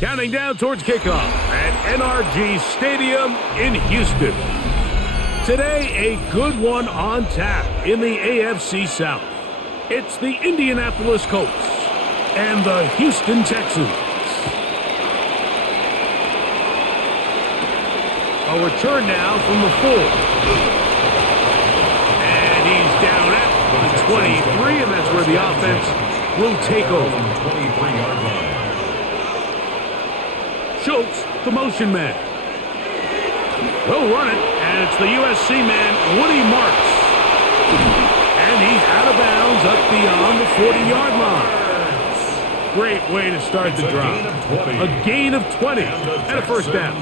Counting down towards kickoff at NRG Stadium in Houston. Today, a good one on tap in the AFC South. It's the Indianapolis Colts and the Houston Texans. A return now from the 4. And he's down at the 23, and that's where the offense will take over. 23-yard line. Schultz, the motion man. Will run it, and it's the USC man, Woody Marks. And he's out of bounds up beyond the 40-yard line. Great way to start the drive. A gain of 20 and a first down.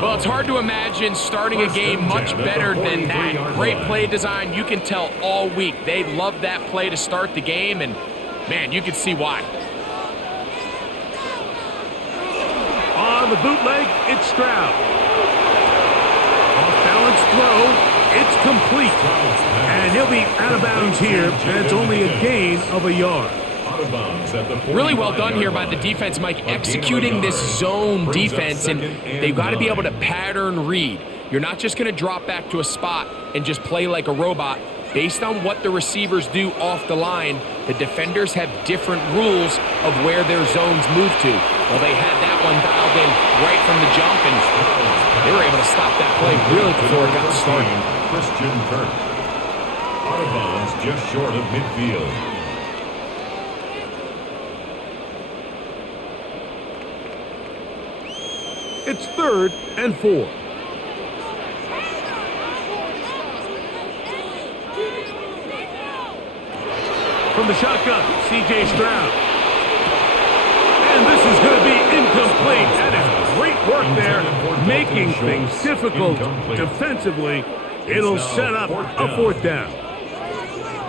Well, it's hard to imagine starting a game much better than that. Great play design. You can tell all week they love that play to start the game, and, man, you can see why. On the bootleg, it's Stroud. Off-balance throw, it's complete. And he'll be out of bounds here, and it's only a gain of a yard. Really well done here by the defense, Mike, executing this zone defense, and they've got to be able to pattern read. You're not just going to drop back to a spot and just play like a robot. Based on what the receivers do off the line, the defenders have different rules of where their zones move to. Well, they had that one dialed in right from the jump, and they were able to stop that play really before it got started. Christian Kirk. Out of bounds just short of midfield. It's 3rd and 4. From the shotgun, C.J. Stroud. And this is going to be incomplete. That is great work there, making things difficult defensively. It'll set up a 4th down.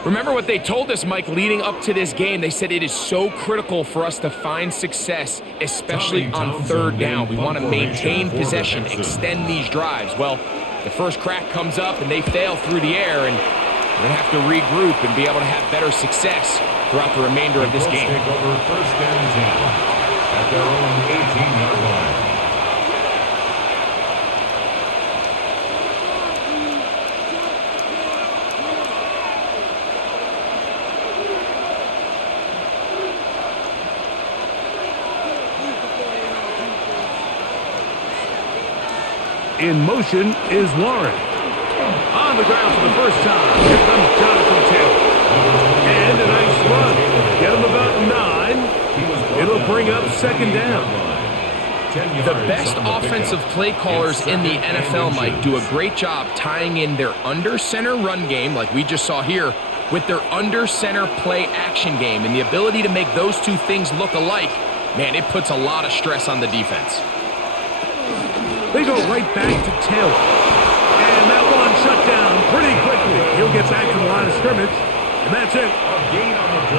Remember what they told us, Mike, leading up to this game. They said it is so critical for us to find success, especially on 3rd down. We want to maintain possession, extend these drives. Well, the first crack comes up, and they fail through the air, and we're going to have to regroup and be able to have better success throughout the remainder of this game. Take over 1st and 10 at their own 18-yard line. In motion is Warren. On the ground for the first time. Here comes Jonathan Taylor. And a nice run. Get him about 9. It'll bring up 2nd down. The best offensive play callers in the NFL, Mike, do a great job tying in their under-center run game, like we just saw here, with their under-center play action game. And the ability to make those two things look alike, man, it puts a lot of stress on the defense. They go right back to Taylor. And that one shut down pretty quickly. He'll get back to the line of scrimmage, and that's it.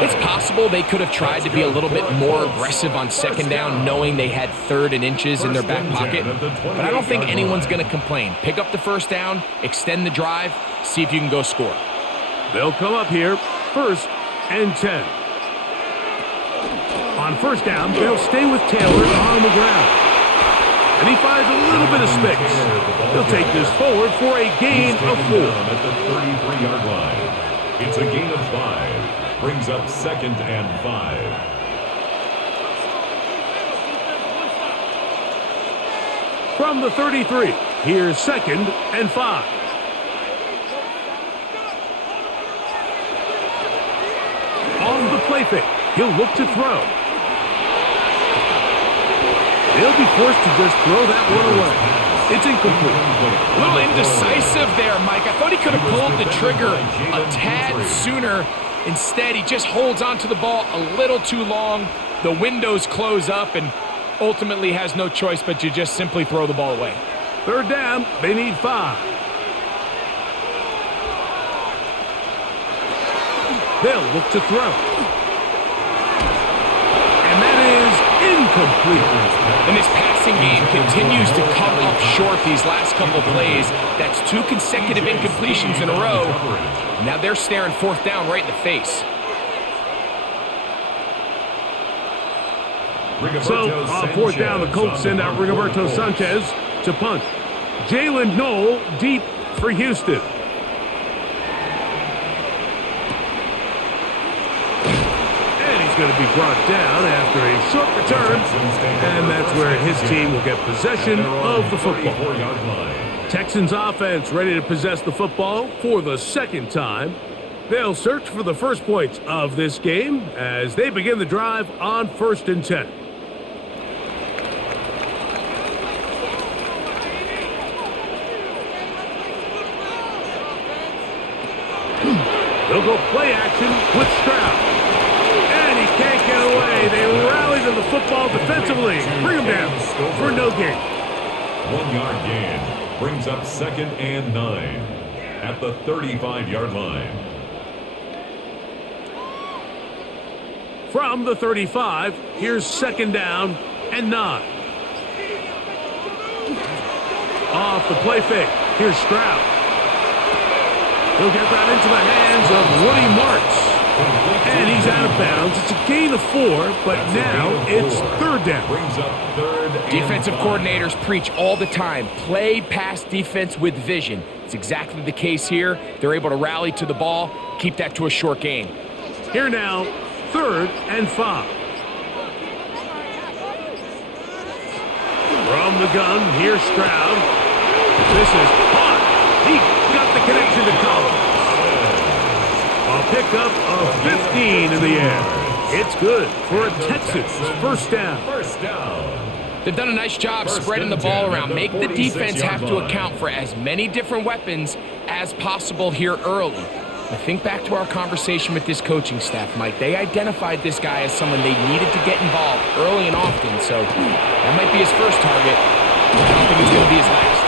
It's possible they could have tried to be a little bit more aggressive on 2nd down, knowing they had 3rd and inches in their back pocket. But I don't think anyone's going to complain. Pick up the 1st down, extend the drive, see if you can go score. They'll come up here, 1st and 10. On 1st down, they'll stay with Taylor on the ground. And he finds a little bit of space. He'll take this forward for a gain of 4. At the 33-yard line. It's a gain of 5. Brings up 2nd and 5. From the 33, here's 2nd and 5. On the play fake, he'll look to throw. He'll be forced to just throw that one away. It's incomplete. A little indecisive there, Mike. I thought he could have pulled the trigger a tad sooner. Instead, he just holds onto the ball a little too long. The windows close up, and ultimately has no choice but to just simply throw the ball away. 3rd down, they need 5. They'll look to throw. And that is incomplete. And this passing game continues to come up short these last couple of plays. That's 2 consecutive incompletions in a row. Now they're staring 4th down right in the face. So, on fourth down, the Colts send out Rigoberto Sanchez to punt. Jalen Knoll deep for Houston. And he's going to be brought down after a short return. And that's where his team will get possession of the football. Texans offense ready to possess the football for the second time. They'll search for the first points of this game as they begin the drive on 1st and 10. They'll go play action with Stroud. And he can't get away. They rally to the football defensively. Bring him down for no gain. 1 yard gain brings up 2nd and 9 at the 35-yard line. From the 35, here's 2nd down and 9. Off the play fake, here's Stroud. He'll get that into the hands of Woody Marks. And he's out of bounds. It's a gain of 4, but now it's 3rd down. Brings up 3rd. Defensive coordinators preach all the time, play pass defense with vision. It's exactly the case here. They're able to rally to the ball, keep that to a short gain. Here now, 3rd and 5. From the gun, here's Stroud. This is caught. He got the connection to Collins. A pickup of 15 in the air. It's good for a Texans first down. They've done a nice job spreading the ball around. Make the defense have to account for as many different weapons as possible here early. But think back to our conversation with this coaching staff, Mike. They identified this guy as someone they needed to get involved early and often. So that might be his first target. I don't think it's going to be his last.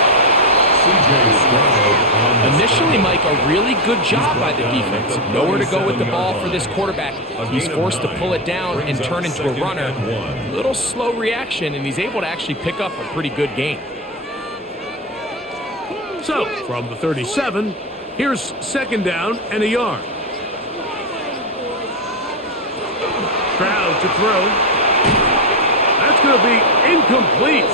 Initially, Mike, a really good job by the defense. Nowhere to go with the ball for this quarterback. He's forced to pull it down and turn into a runner. A little slow reaction, and he's able to actually pick up a pretty good gain. So, from the 37, here's 2nd down and a yard. Stroud to throw. That's going to be incomplete.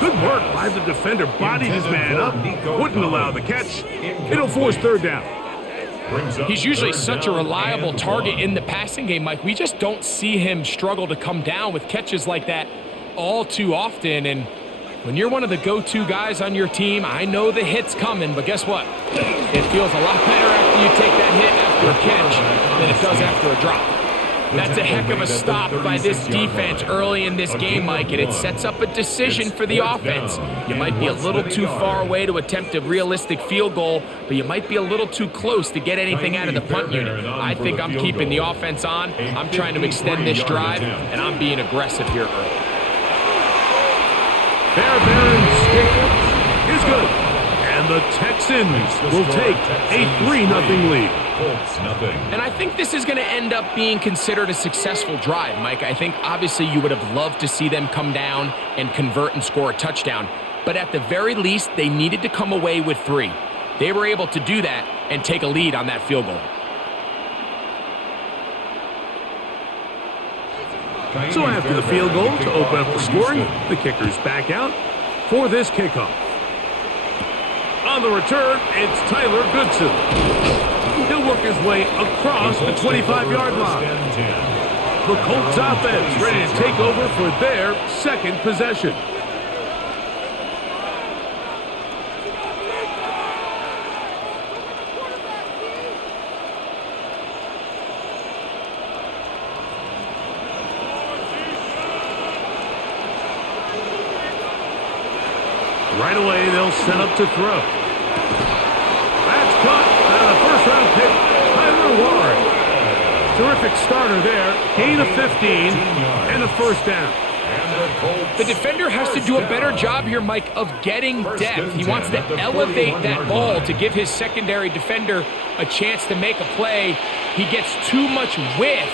Good work by the defender. Bodied his man up. Wouldn't allow the catch. It'll force 3rd down. He's usually such a reliable target in the passing game, Mike. We just don't see him struggle to come down with catches like that all too often. And when you're one of the go-to guys on your team, I know the hit's coming, but guess what? It feels a lot better after you take that hit after a catch than it does after a drop. That's a heck of a stop by this defense early in this game, Mike, and it sets up a decision for the offense. You might be a little too far away to attempt a realistic field goal, but you might be a little too close to get anything out of the punt unit. I think I'm keeping the offense on. I'm trying to extend this drive, and I'm being aggressive here early. Fairbairn's kick is good. And the Texans will take a 3-0 lead. And I think this is going to end up being considered a successful drive, Mike. I think obviously you would have loved to see them come down and convert and score a touchdown. But at the very least, they needed to come away with 3. They were able to do that and take a lead on that field goal. So after the field goal to open up the scoring, the kicker's back out for this kickoff. On the return, it's Tyler Goodson. He'll work his way across the 25-yard line. The Colts offense ready to take over for their 2nd possession. Right away, they'll set up to throw. That's caught. A first-round pick, Tyler Warren. Terrific starter there. Gain of 15 and a 1st down. The defender has to do a better job here, Mike, of getting depth. He wants to elevate that ball to give his secondary defender a chance to make a play. He gets too much width,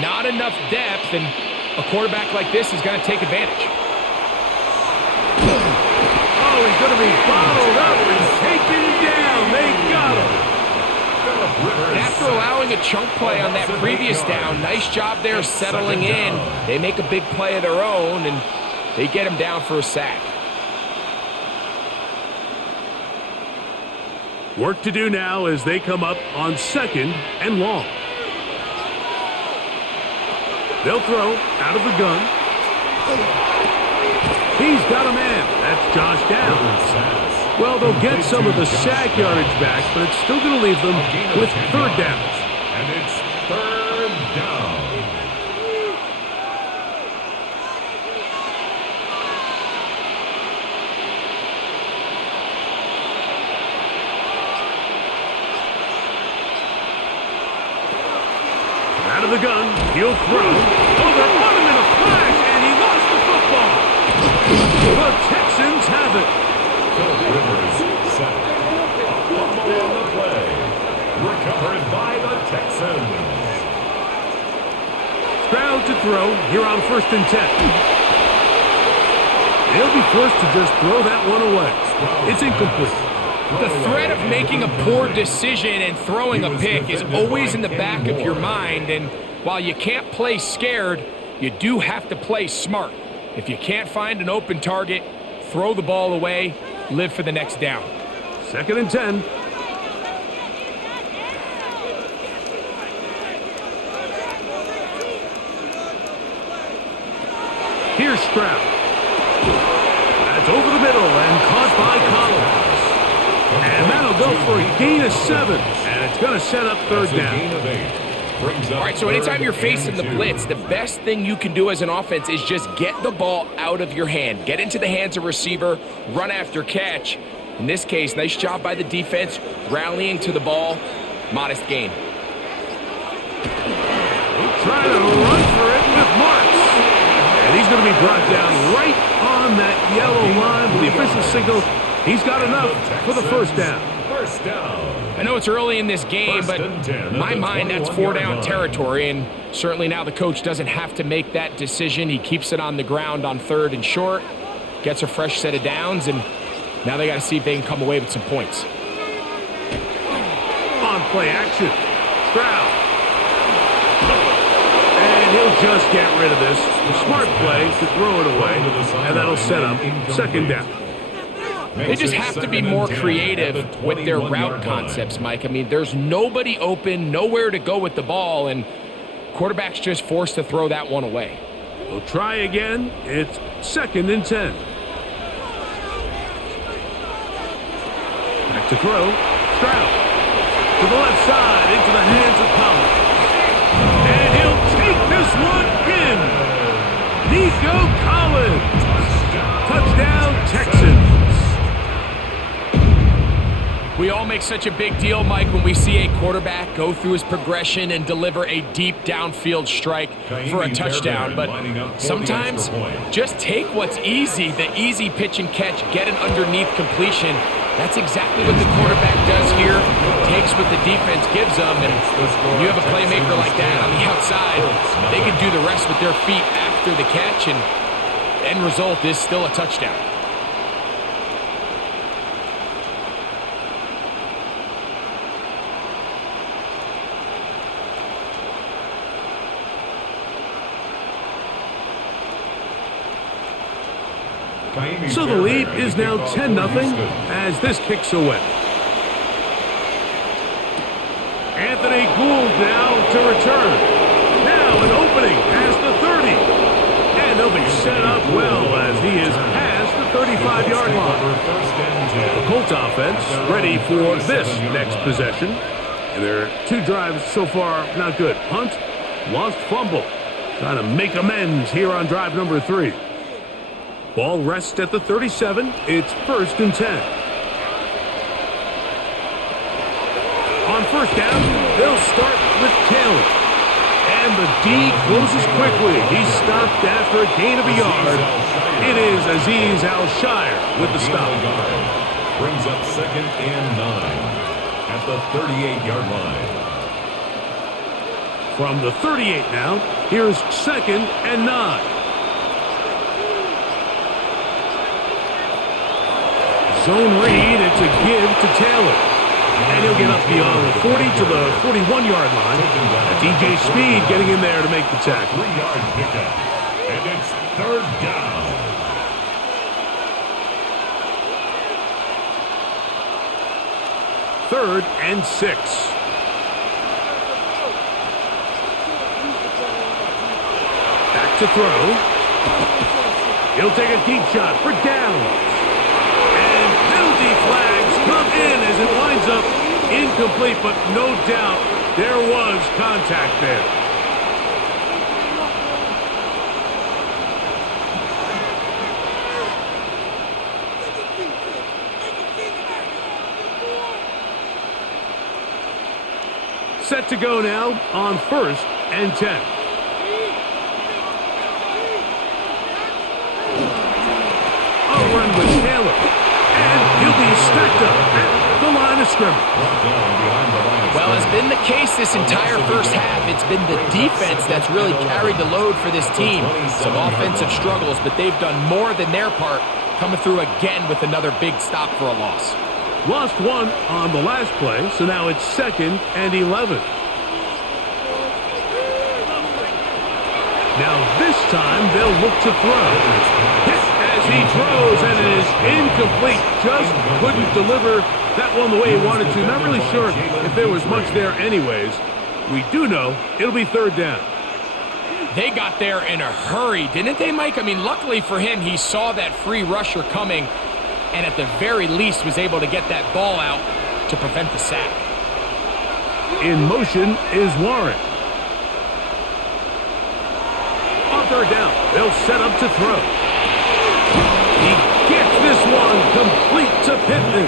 not enough depth, and a quarterback like this is going to take advantage. Oh, he's going to be bottled up and taken down. They got him. And after allowing a chunk play on that previous down, nice job there settling in. They make a big play of their own, and they get him down for a sack. Work to do now as they come up on 2nd and long. They'll throw out of the gun. He's got a man. That's Josh Downs. Well, they'll get some of the sack yardage back, but it's still going to leave them with 3rd down. And it's 3rd down. Out of the gun, he'll throw. Oh, they're on him in a flash, and he lost the football. The Texans have it. Philip Rivers set. Fumble on the play. Recovered by the Texans. Stroud to throw here on 1st and 10. They'll be forced to just throw that one away. It's incomplete. The threat of making a poor decision and throwing a pick is always in the back of your mind, and while you can't play scared, you do have to play smart. If you can't find an open target, throw the ball away, live for the next down. 2nd and 10. Here's Stroud. That's over the middle and caught by Collins. And that'll go for a gain of 7, and it's going to set up 3rd down. All right, so anytime you're facing the blitz, the best thing you can do as an offense is just get the ball out of your hand. Get into the hands of receiver, run after catch. In this case, nice job by the defense, rallying to the ball. Modest gain. Trying to run for it with Marks. And he's going to be brought down right on that yellow line with the official signal. He's got enough for the 1st down. 1st down. I know it's early in this game, but in my mind, that's 4-down territory, and certainly now the coach doesn't have to make that decision. He keeps it on the ground on 3rd and short, gets a fresh set of downs, and now they got to see if they can come away with some points. On play action. Stroud. And he'll just get rid of this. Smart play to throw it away, and that'll set up 2nd down. They just have to be more creative with their route concepts, Mike. I mean, there's nobody open, nowhere to go with the ball, and quarterback's just forced to throw that one away. We'll try again. It's 2nd and 10. Back to throw. Stroud. To the left side, into the hands of Collins. And he'll take this one in. Nico Collins. Touchdown, Texans. We all make such a big deal, Mike, when we see a quarterback go through his progression and deliver a deep downfield strike for a touchdown. But sometimes just take what's easy, the easy pitch and catch, get an underneath completion. That's exactly what the quarterback does here, takes what the defense gives them, and when you have a playmaker like that on the outside, they can do the rest with their feet after the catch, and the end result is still a touchdown. So the lead is now 10-0 as this kicks away. Anthony Gould now to return. Now an opening past the 30. And they'll be set up well as he is past the 35-yard line. The Colts offense ready for this next possession. And their 2 drives so far not good. Punt, lost fumble. Trying to make amends here on drive number 3. Ball rests at the 37. It's 1st and 10. On 1st down, they'll start with Taylor. And the D closes quickly. He's stopped after a gain of a yard. It is Azeez Al-Shire with the stop. Brings up 2nd and 9 at the 38-yard line. From the 38 now, here's 2nd and 9. Zone read, it's a give to Taylor. And he'll get up beyond the 40 to the 41-yard line. That's E.J. Speed getting in there to make the tackle. 3-yard pickup. And it's third down. Third and 6. Back to throw. He'll take a deep shot for downs. And penalty flags come in as it winds up incomplete, but no doubt there was contact there. Set to go now on 1st and 10. A run with Taylor. And he'll be stacked up at the line of scrimmage. Well, as been the case this entire first half, it's been the defense that's really carried the load for this team. Some offensive struggles, but they've done more than their part, coming through again with another big stop for a loss. Lost one on the last play, so now it's 2nd and 11. Now this time they'll look to throw. Hit as he throws, and it is incomplete. Just couldn't deliver that one the way he wanted to. Not really sure if there was much there anyways. We do know it'll be 3rd down. They got there in a hurry, didn't they, Mike? I mean, luckily for him, he saw that free rusher coming, and at the very least was able to get that ball out to prevent the sack. In motion is Warren. On 3rd down, they'll set up to throw. He gets this one complete to Pittman.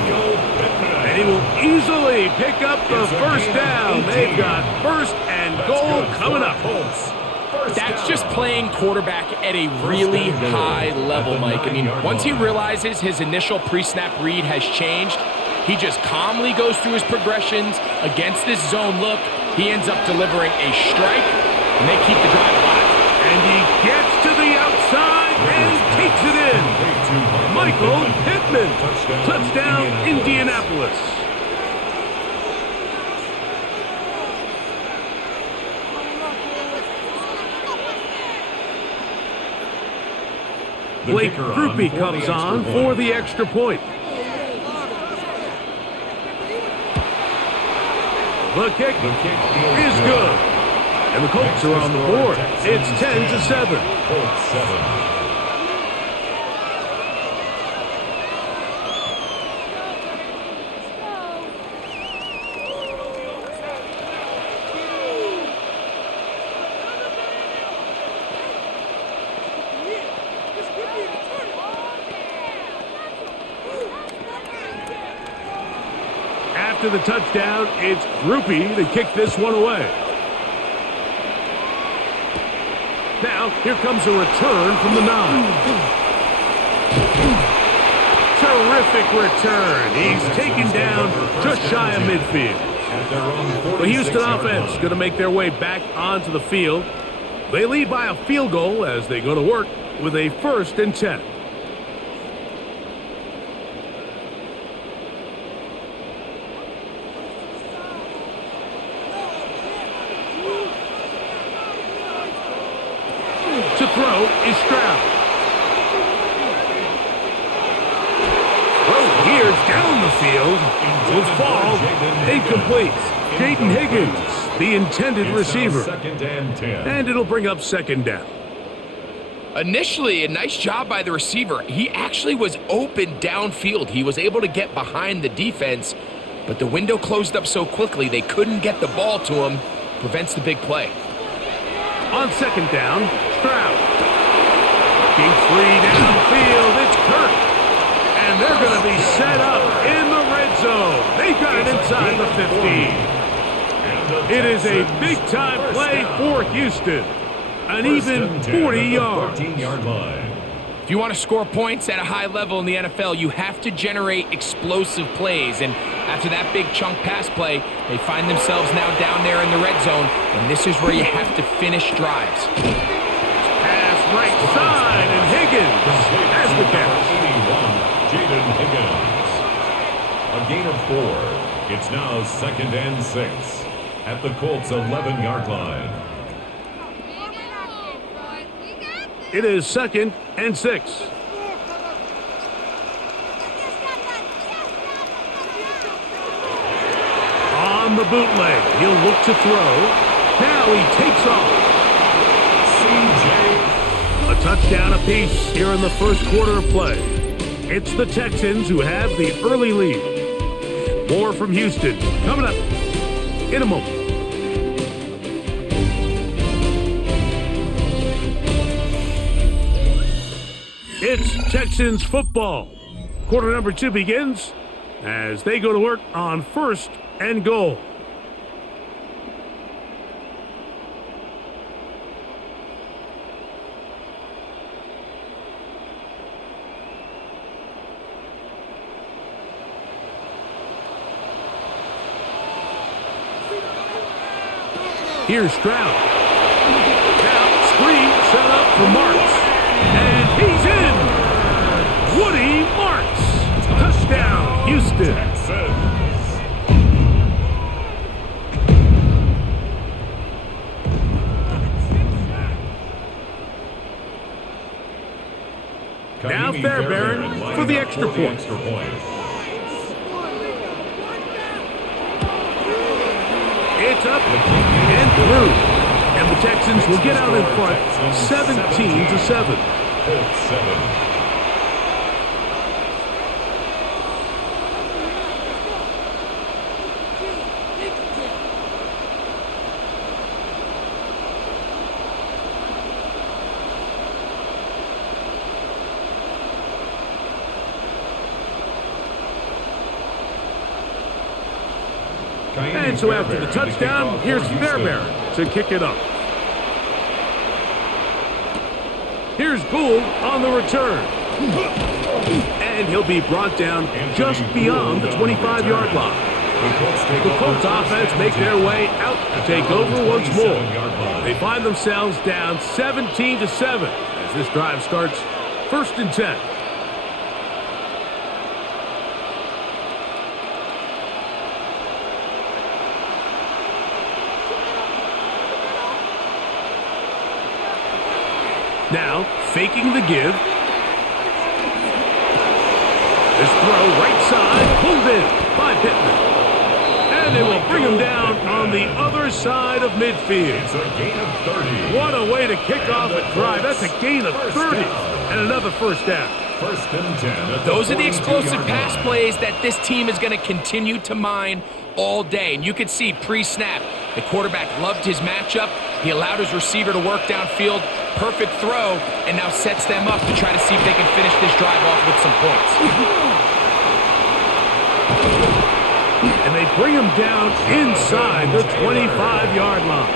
And he will easily pick up the 1st down. They've got 1st and goal coming up. That's just playing quarterback at a really high level, Mike. I mean, once he realizes his initial pre-snap read has changed, he just calmly goes through his progressions against this zone look. He ends up delivering a strike, and they keep the drive alive. And he gets to the outside and takes it in. Michael Pittman. Touchdown, Indianapolis. Blake Groupie comes on for the extra point. The kick is good. And the Colts are on the board. It's 10-7. Colts 7. After the touchdown, it's Groupie to kick this one away. Now, here comes a return from the 9. Terrific return. He's taken down just shy of midfield. The Houston offense going to make their way back onto the field. They lead by a field goal as they go to work with a 1st and 10. To throw is Stroud. Throw here down the field will fall incomplete. Jaden Higgins, the intended receiver. 2nd and 10. And it'll bring up 2nd down. Initially, a nice job by the receiver. He actually was open downfield. He was able to get behind the defense, but the window closed up so quickly they couldn't get the ball to him. Prevents the big play. On 2nd down, Stroud. Looking free downfield, it's Kirk. And they're going to be set up in the red zone. They've got it inside the 15. It is a big-time play for Houston. An even 40 yards. 13-yard line. If you want to score points at a high level in the NFL, you have to generate explosive plays. And after that big chunk pass play, they find themselves now down there in the red zone, and this is where you have to finish drives. Pass right side, and Higgins has the catch. 81, Jaden Higgins. A gain of 4. It's now 2nd and 6 at the Colts' 11-yard line. It is 2nd and 6. On the bootleg, he'll look to throw. Now he takes off. A touchdown apiece here in the first quarter of play. It's the Texans who have the early lead. More from Houston coming up in a moment. It's Texans football. Quarter number 2 begins as they go to work on 1st and goal. Here's Stroud. Now, screen set up for Marks. And he's in! Woody Marks! Touchdown, Houston. Now Fairbairn for the extra point. It's up and through. And the Texans will get out in front 17-7. And so after the touchdown, here's Fairbairn to kick it up. Here's Gould on the return. And he'll be brought down just beyond the 25-yard line. The Colts offense make their way out to take over once more. They find themselves down 17-7 as this drive starts 1st and 10. Now, faking the give. This throw right side, pulled in by Pittman. And they will bring him down on the other side of midfield. It's a gain of 30. What a way to kick off a drive. That's a gain of 30 and another first down. 1st and 10. Those are the explosive pass plays that this team is going to continue to mine all day. And you could see pre-snap, the quarterback loved his matchup. He allowed his receiver to work downfield. Perfect throw, and now sets them up to try to see if they can finish this drive off with some points. And they bring him down inside the 25-yard line.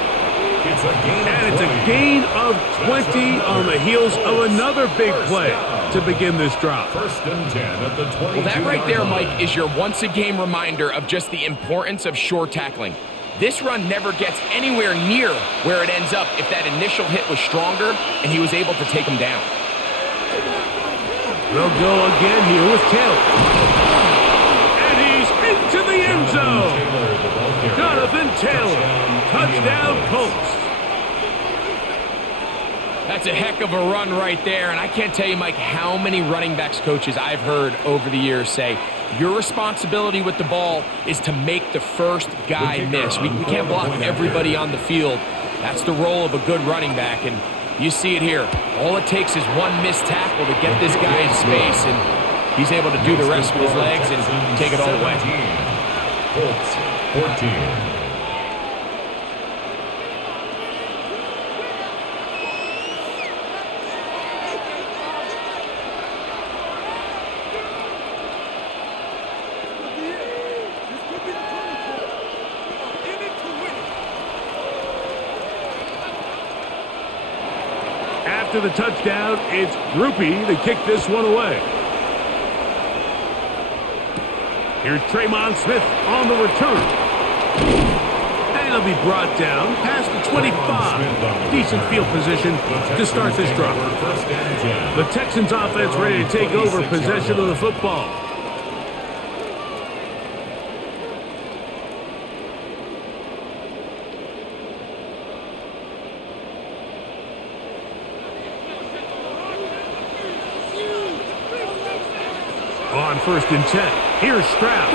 And it's a gain of 20 on the heels of another big play to begin this drive. 1st and 10 at the 22. Well, that right there, Mike, is your once-a-game reminder of just the importance of shore tackling. This run never gets anywhere near where it ends up if that initial hit was stronger and he was able to take him down. They'll go again here with Taylor. And he's into the end zone. Jonathan Taylor. Touchdown, Colts. That's a heck of a run right there. And I can't tell you, Mike, how many running backs coaches I've heard over the years say, your responsibility with the ball is to make the first guy miss. We can't block everybody on the field. That's the role of a good running back, and you see it here. All it takes is one missed tackle to get this guy in space, and he's able to do the rest with his legs and take it all away. Colts 14. After the touchdown, it's Groupie to kick this one away. Here's Tremon Smith on the return. And he'll be brought down past the 25. Decent field position to start this drive. The Texans offense ready to take over possession of the football. on 1st and 10. Here's Stroud.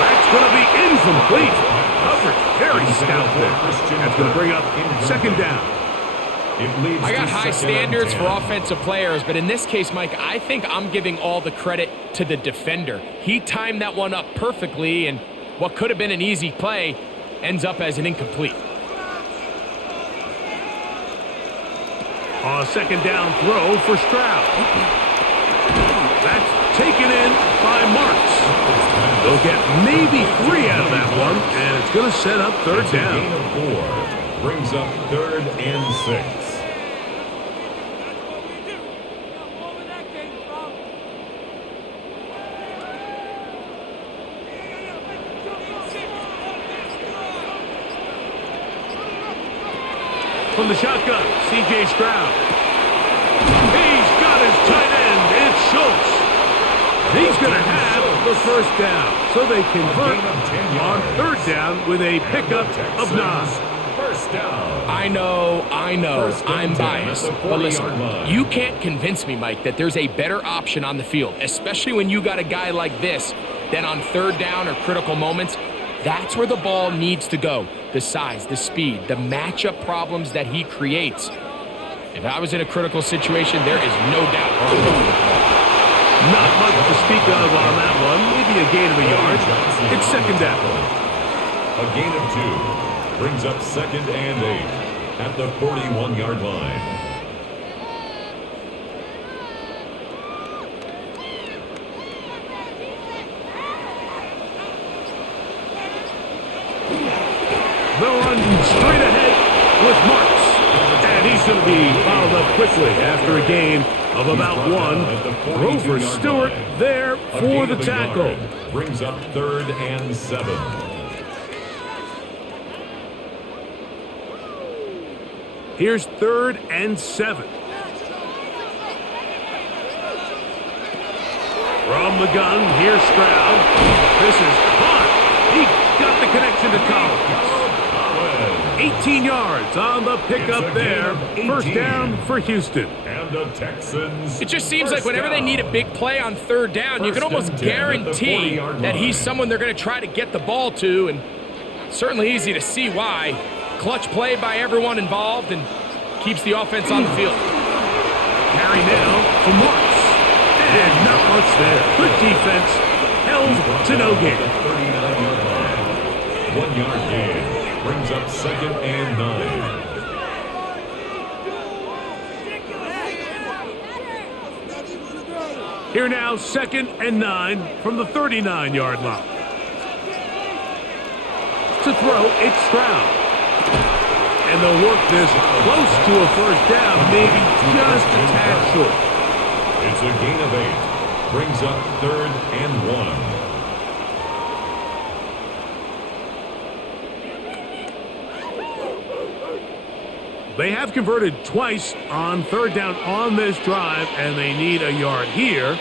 That's going to be incomplete. Coverage very stout there. That's going to bring up 2nd down. I got high standards for offensive players, but in this case, Mike, I think I'm giving all the credit to the defender. He timed that one up perfectly, and what could have been an easy play ends up as an incomplete. A 2nd down throw for Stroud. That's taken in by Marks. They'll get maybe 3 out of that one, and it's going to set up 3rd down. Gain of 4 brings up 3rd and 6. From the shotgun, C.J. Stroud. He's got his tight end. It's Schultz. He's going to have the 1st down. So they convert on 3rd down with a pickup of 9. 1st down. I know, I'm biased, but listen, you can't convince me, Mike, that there's a better option on the field, especially when you got a guy like this, that on 3rd down or critical moments, that's where the ball needs to go. The size, the speed, the matchup problems that he creates. If I was in a critical situation, there is no doubt where I'm going with the ball. Not much to speak of on that one. Maybe a gain of a yard. It's 2nd down. A gain of 2 brings up 2nd and 8 at the 41-yard line. They'll run straight ahead with Marks. And he's going to be fouled up quickly after a gain of about 1. Grover Stewart there for the tackle. Brings up 3rd and 7. Here's 3rd and 7. From the gun, here's Stroud. This is caught. He got the connection to Collins. 18 yards on the pickup there. 1st down for Houston. And the Texans. It just seems like whenever they need a big play on 3rd down, you can almost guarantee that he's someone they're going to try to get the ball to, and certainly easy to see why. Clutch play by everyone involved and keeps the offense on the field. Carry now for Marks. And not much there. Good defense. Held to no gain. 39-yard line. 1-yard gain. Brings up 2nd and 9. Here now, 2nd and 9 from the 39-yard line. To throw, it's Stroud. And they'll work this close to a 1st down, maybe just a tad short. It's a gain of 8. Brings up 3rd and 1. They have converted twice on 3rd down on this drive, and they need a yard here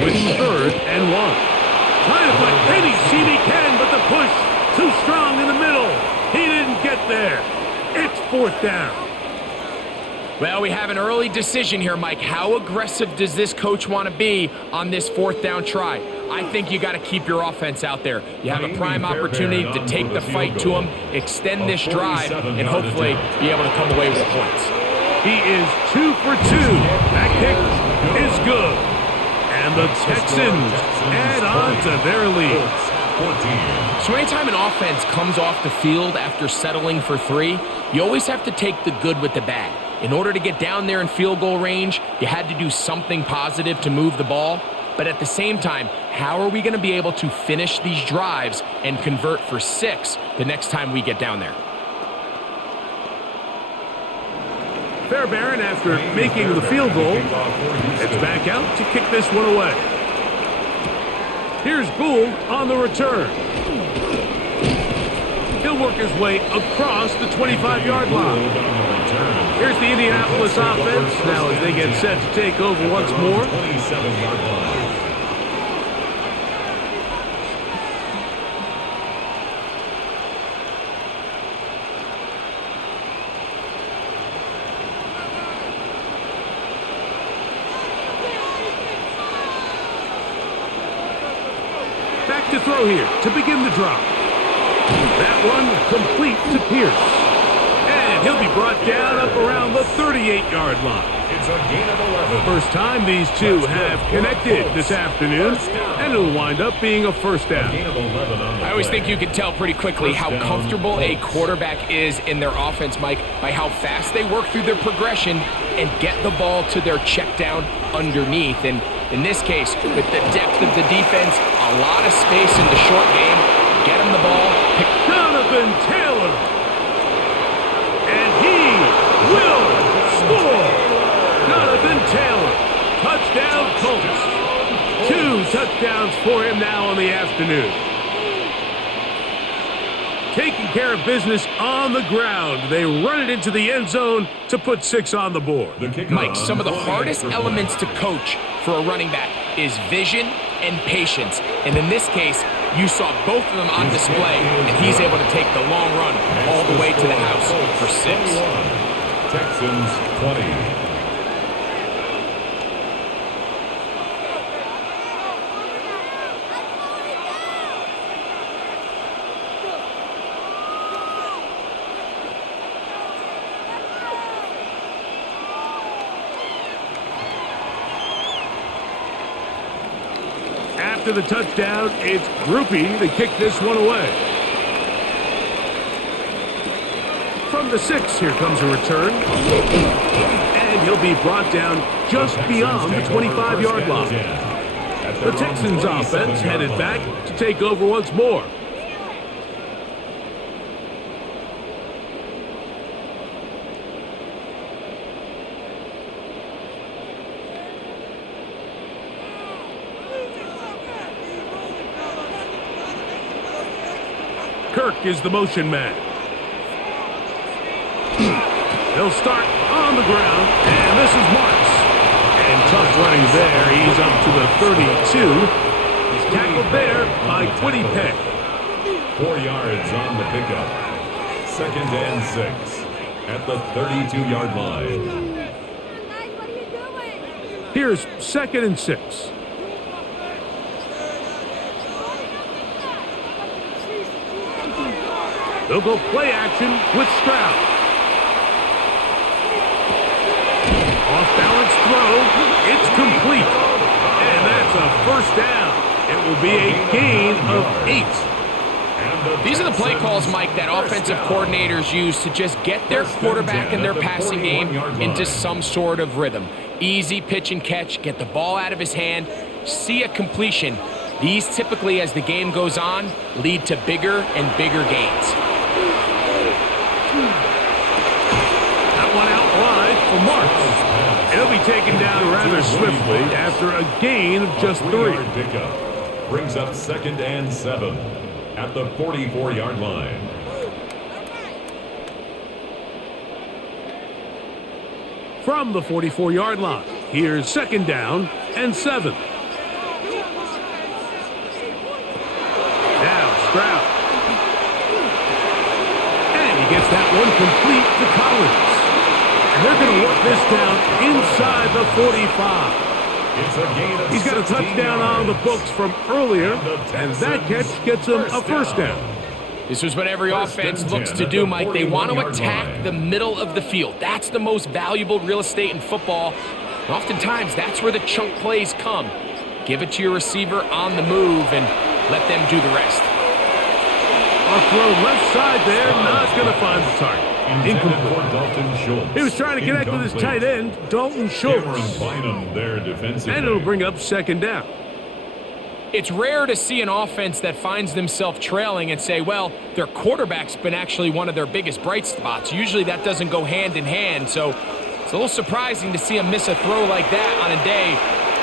with 3rd and 1. Trying to find any seam he can, but the push too strong in the middle. He didn't get there. It's 4th down. Well, we have an early decision here, Mike. How aggressive does this coach want to be on this 4th down try? I think you got to keep your offense out there. You have a prime opportunity to take the fight to him, extend this drive, and hopefully be able to come away with points. He is 2 for 2. That kick is good. And the Texans add on to their lead. So anytime an offense comes off the field after settling for 3, you always have to take the good with the bad. In order to get down there in field goal range, you had to do something positive to move the ball. But at the same time, how are we going to be able to finish these drives and convert for 6 the next time we get down there? Fairbairn, after making the field goal, it's back out to kick this one away. Here's Gould on the return. He'll work his way across the 25-yard line. Here's the Indianapolis offense now as they get set to take over once more. 27-yard line. To throw here to begin the drop. That one complete to Pierce. And he'll be brought down up around the 38-yard line. It's a gain of 11. First time these two have connected this afternoon, and it'll wind up being a first down. Gain of 11 on the I always play. think you can tell pretty quickly how comfortable a quarterback is in their offense, Mike, by how fast they work through their progression and get the ball to their check down underneath. And in this case, with the depth of the defense, a lot of space in the short game, get him the ball. Jonathan Taylor. And he will score. Jonathan Taylor. Touchdown Colts. 2 touchdowns for him now on the afternoon. Taking care of business on the ground. They run it into the end zone to put 6 on the board. Mike, some of the hardest elements to coach for a running back is vision and patience. And in this case, you saw both of them on display, and he's able to take the long run all the way to the house for 6. Texans 20. After the touchdown, it's Groupie to kick this one away. From the 6, here comes a return. And he'll be brought down just beyond the 25-yard line. The Texans offense headed back to take over once more. Kirk is the motion man. He'll start on the ground, and this is Marks. And tough running there. He's up to the 32. He's tackled there by Quiddy Peck. 4 yards on the pickup. 2nd and 6 at the 32-yard line. Here's 2nd and 6. They'll go play action with Stroud. Off-balance throw. It's complete. And that's a first down. It will be a gain of 8. These are the play calls, Mike, that offensive coordinators use to just get their quarterback and their passing game into some sort of rhythm. Easy pitch and catch, get the ball out of his hand, see a completion. These typically, as the game goes on, lead to bigger and bigger gains. That one out wide for Marks. He'll be taken down rather swiftly after a gain of just 3. Pickup brings up 2nd and 7 at the 44-yard line. From the 44-yard line, here's 2nd down and 7. Now Stroud. And he gets that one complete to Collins. And they're going to work this down inside the 45. It's a gain of He's got a 16 touchdown on the yards. books from earlier, and that catch gets him a first down. This is what every offense looks to do, Mike. They want to attack the middle of the field. That's the most valuable real estate in football. And oftentimes, that's where the chunk plays come. Give it to your receiver on the move and let them do the rest. Off throw left side there, not going to find the target. Incomplete. He was trying to connect with his tight end, Dalton Schultz. And it'll bring up 2nd down. It's rare to see an offense that finds themselves trailing and say, well, their quarterback's been actually one of their biggest bright spots. Usually that doesn't go hand in hand, so it's a little surprising to see him miss a throw like that on a day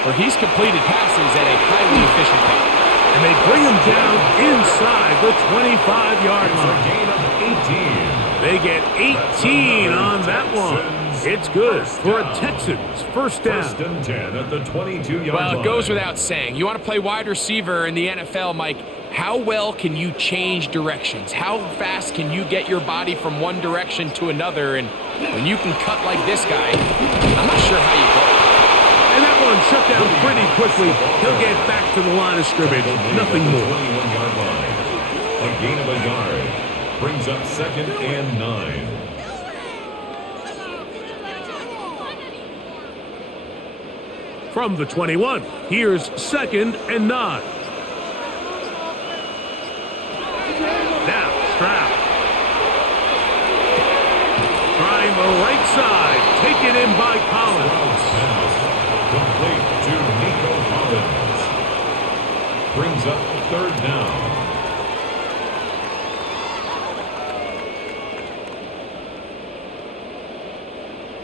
where he's completed passes at a highly efficient rate. And they bring him down inside the 25-yard line. Gain of 18. They get 18 on that one. It's good for a Texans first down. 1st and 10 at the 22-yard line. Well, it goes without saying. You want to play wide receiver in the NFL, Mike, how well can you change directions? How fast can you get your body from one direction to another? And when you can cut like this guy, I'm not sure how you go. And that one shut down pretty quickly, he'll get back to the line of scrimmage. Nothing more. 21-yard line. A gain of a yard. Brings up 2nd and 9. From the 21, here's 2nd and 9. Now, Stroud. Trying the right side. Taken in by Collins. Complete to Nico Collins. Brings up 3rd down.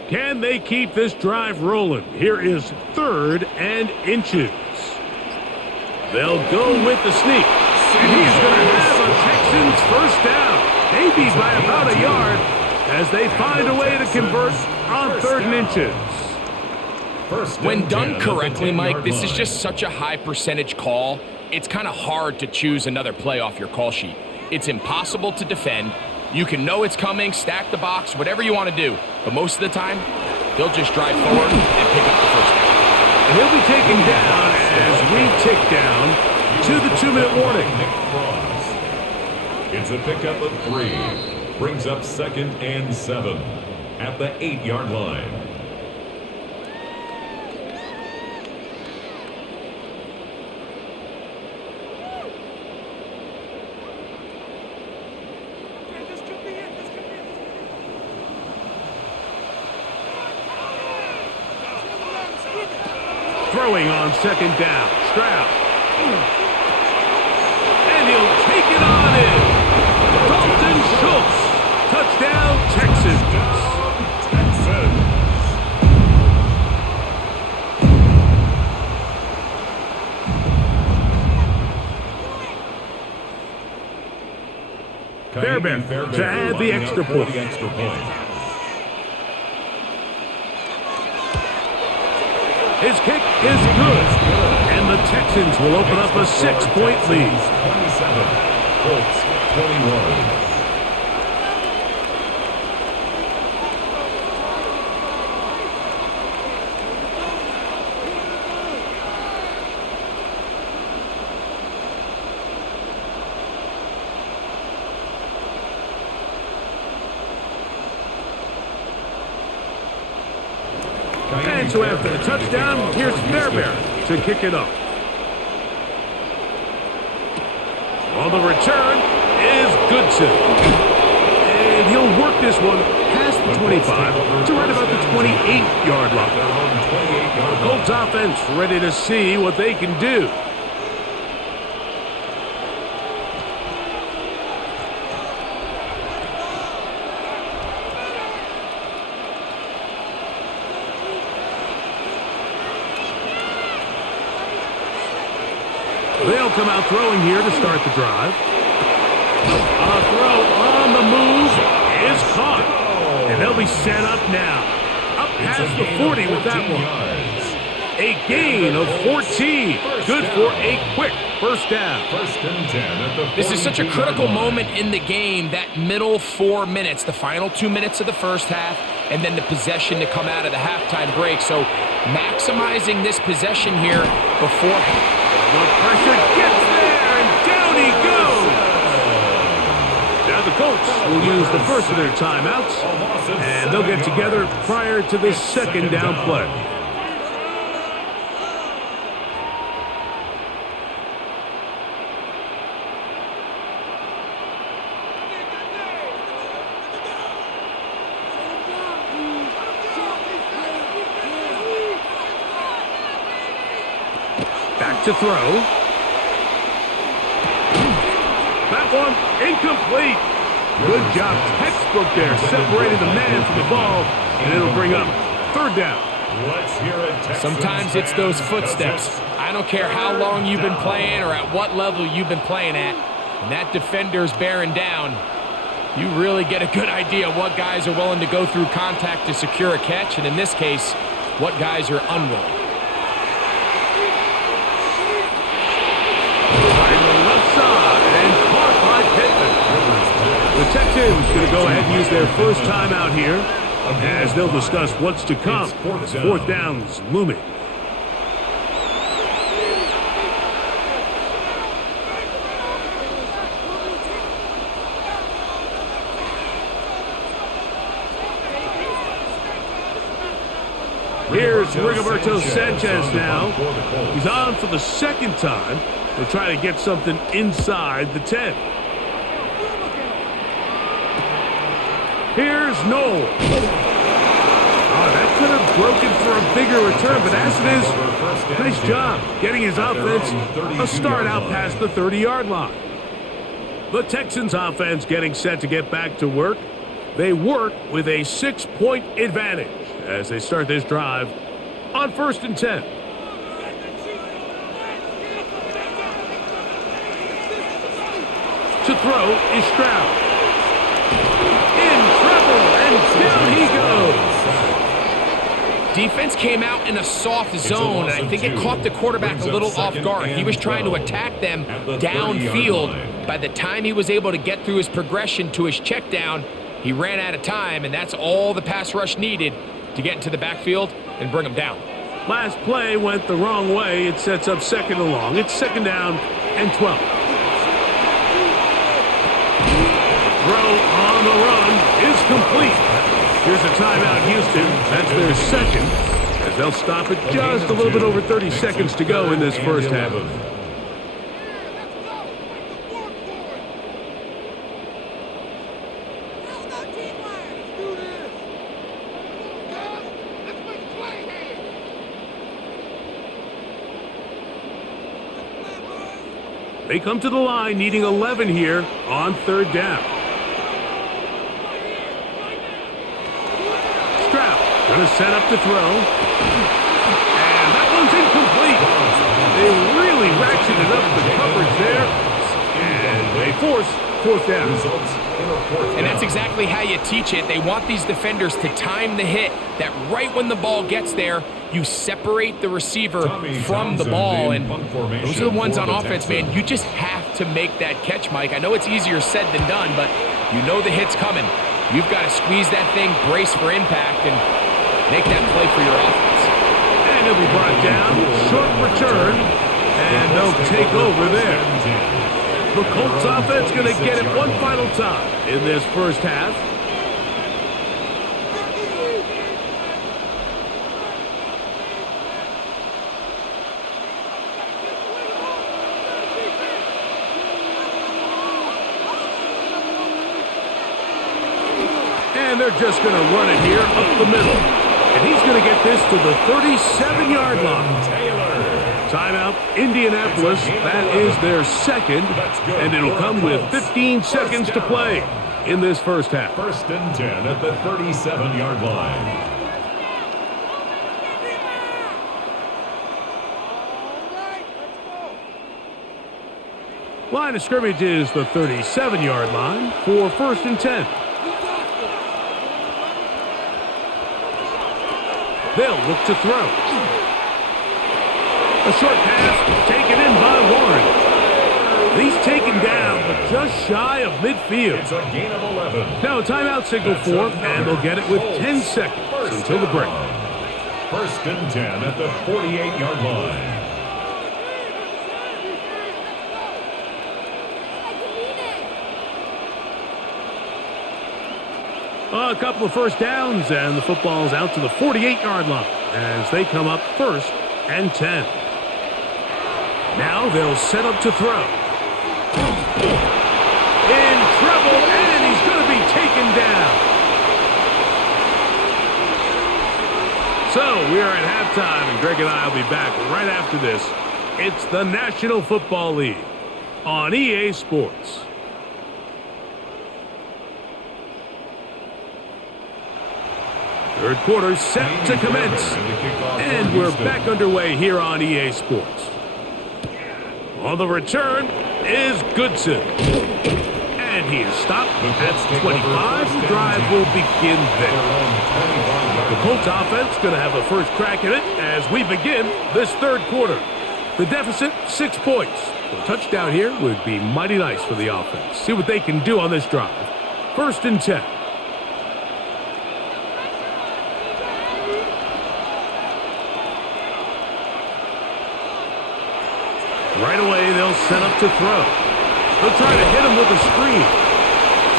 Can they keep this drive rolling? Here is 3rd and inches. They'll go with the sneak. And he's going to have a Texans first down. Maybe by about a yard as they find a way to convert on 3rd and inches. When done correctly, Mike, this is just such a high percentage call. It's kind of hard to choose another play off your call sheet. It's impossible to defend. You can know it's coming, stack the box, whatever you want to do. But most of the time, they'll just drive forward and pick up the first down. And he'll be taken down as we tick down to the 2-minute warning. It's a pickup of 3. Brings up 2nd and 7 at the 8-yard line. Throwing on 2nd down. Stroud. And he'll take it on in. Dalton Schultz. Touchdown, Texans. Fairbairn to add the extra point. His kick is good. And the Texans will open up a 6-point lead. 27, Colts 21. And so after the touchdown, here's Fairbairn to kick it off. On the return is Goodson. And he'll work this one past the 25 to right about the 28-yard line. The Colts offense ready to see what they can do. They'll come out throwing here to start the drive. A throw on the move is caught. And they'll be set up now. Up past the 40 with that one. A gain of 14. Good for a quick first down. This is such a critical moment in the game, that middle 4 minutes, the final 2 minutes of the first half, and then the possession to come out of the halftime break. So maximizing this possession here before... The pressure gets there, and down he goes. Now the Colts will use the first of their timeouts, and they'll get together prior to the 2nd down play. Back to throw. That one incomplete. Good job, textbook there, separating the man from the ball, and it'll bring up 3rd down. Sometimes it's those footsteps. I don't care how long you've been playing or at what level you've been playing at. When that defender's bearing down, you really get a good idea what guys are willing to go through contact to secure a catch, and in this case, what guys are unwilling. The Texans going to go ahead and use their first timeout here as they'll discuss what's to come as 4th down's looming. Here's Rigoberto Sanchez now. He's on for the second time. They'll try to get something inside the 10. Here's Noel. Oh, that could have broken for a bigger return, but as it is, nice job getting his offense a start out past the 30-yard line. The Texans offense getting set to get back to work. They work with a 6-point advantage as they start this drive on 1st and 10. To throw is Stroud. In trouble, and down he goes. Defense came out in a soft zone, and I think it caught the quarterback a little off guard. He was trying to attack them downfield. By the time he was able to get through his progression to his check down, he ran out of time, and that's all the pass rush needed to get into the backfield and bring him down. Last play went the wrong way. It sets up 2nd and long. It's 2nd down and 12. Throw on the run is complete. Here's a timeout, Houston. That's their second, as they'll stop it just a little bit over 30 seconds to go in this first half. They come to the line needing 11 here on 3rd down. Going to set up to throw. And that one's incomplete. They really ratcheted up the coverage there. And they force 4th down. And that's exactly how you teach it. They want these defenders to time the hit, that right when the ball gets there, you separate the receiver from the ball. And those are the ones on offense, man. You just have to make that catch, Mike. I know it's easier said than done, but you know the hit's coming. You've got to squeeze that thing, brace for impact, and make that play for your offense. And he'll be brought down. Short return. And they'll take over there. The Colts offense going to get it one final time in this first half. And they're just going to run it here up the middle. And he's going to get this to the 37-yard line. Timeout, Indianapolis. That is their second. And it'll come with 15 seconds to play in this first half. 1st and 10 at the 37-yard line. Line of scrimmage is the 37-yard line for 1st and 10. They'll look to throw. A short pass taken in by Warren. He's taken down, but just shy of midfield. It's a gain of 11. Now a timeout signal for, and they'll get it with 10 seconds until the break. 1st and 10 at the 48-yard line. A couple of first downs, and the football's out to the 48-yard line as they come up 1st and 10. Now they'll set up to throw. In trouble, and he's going to be taken down. So we are at halftime, and Greg and I will be back right after this. It's the National Football League on EA Sports. Third quarter set to commence. And we're back underway here on EA Sports. On the return is Goodson. And he is stopped at 25. The drive will begin there. The Colts offense going to have a first crack at it as we begin this third quarter. The deficit, 6 points. A touchdown here would be mighty nice for the offense. See what they can do on this drive. 1st and 10. Right away, they'll set up to throw. They'll try to hit him with a screen.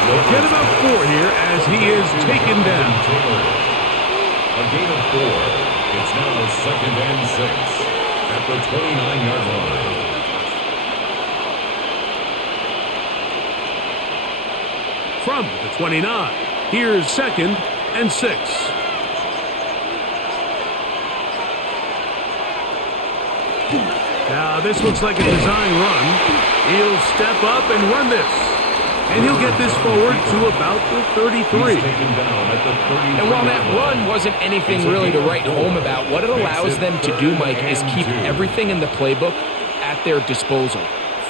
They'll get about 4 here as he is taken down. A gain of 4. It's now 2nd and 6 at the 29-yard line. From the 29, here's 2nd and 6. Now this looks like a design run. He'll step up and run this. And he'll get this forward to about the 33. And while that run wasn't anything really to write home about, what it allows them to do, Mike, is keep everything in the playbook at their disposal.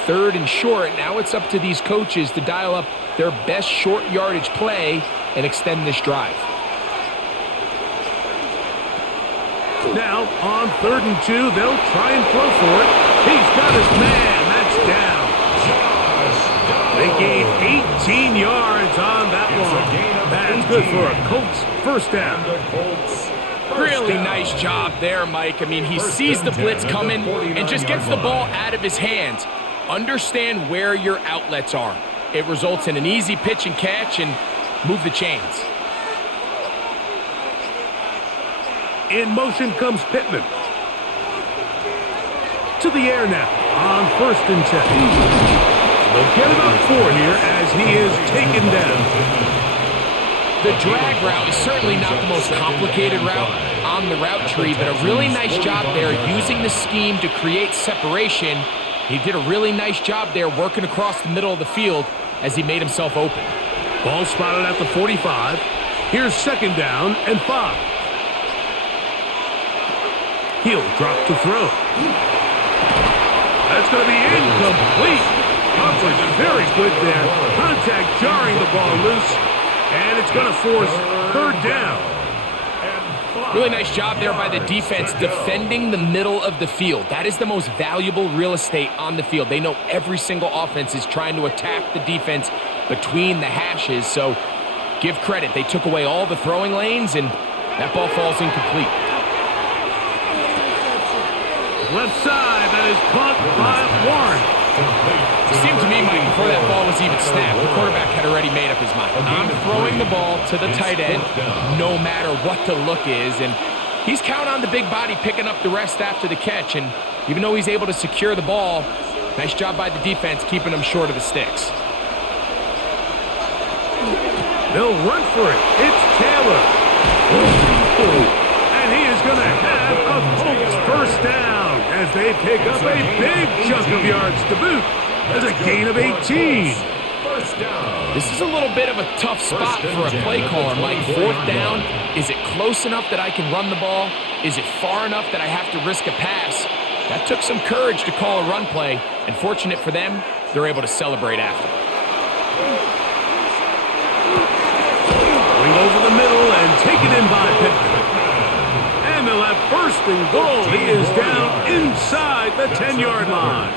3rd and short, now it's up to these coaches to dial up their best short yardage play and extend this drive. Now, on 3rd and 2, they'll try and throw for it. He's got his man. That's down. They gain 18 yards on that one. That's good for a Colts first down. Really nice job there, Mike. I mean, he sees the blitz coming and just gets the ball out of his hands. Understand where your outlets are. It results in an easy pitch and catch and move the chains. In motion comes Pittman. To the air now on 1st and 10. They'll get about 4 here as he is taken down. The drag route is certainly not the most complicated route on the route tree, but a really nice job there using the scheme to create separation. He did a really nice job there working across the middle of the field as he made himself open. Ball spotted at the 45. Here's 2nd down and 5. He'll drop to throw. That's going to be incomplete. Coverage very good there. Contact jarring the ball loose. And it's going to force 3rd down. Really nice job there by the defense defending the middle of the field. That is the most valuable real estate on the field. They know every single offense is trying to attack the defense between the hashes. So give credit. They took away all the throwing lanes, and that ball falls incomplete. Left side, that is caught by Warren. It seemed to me, Mike, before that ball was even snapped, the quarterback had already made up his mind. I'm throwing the ball to the tight end no matter what the look is, and he's counting on the big body picking up the rest after the catch, and even though he's able to secure the ball, nice job by the defense keeping him short of the sticks. They'll run for it. It's Taylor. And he is going to have a Colts first down as they pick up a big chunk of yards to boot. As a gain of 18. This is a little bit of a tough spot for a play caller, Mike. 4th down, is it close enough that I can run the ball? Is it far enough that I have to risk a pass? That took some courage to call a run play, and fortunate for them, they're able to celebrate after. Going over the middle and taken in by Pittman. And they'll have 1st and goal. He is down inside the 10-yard line.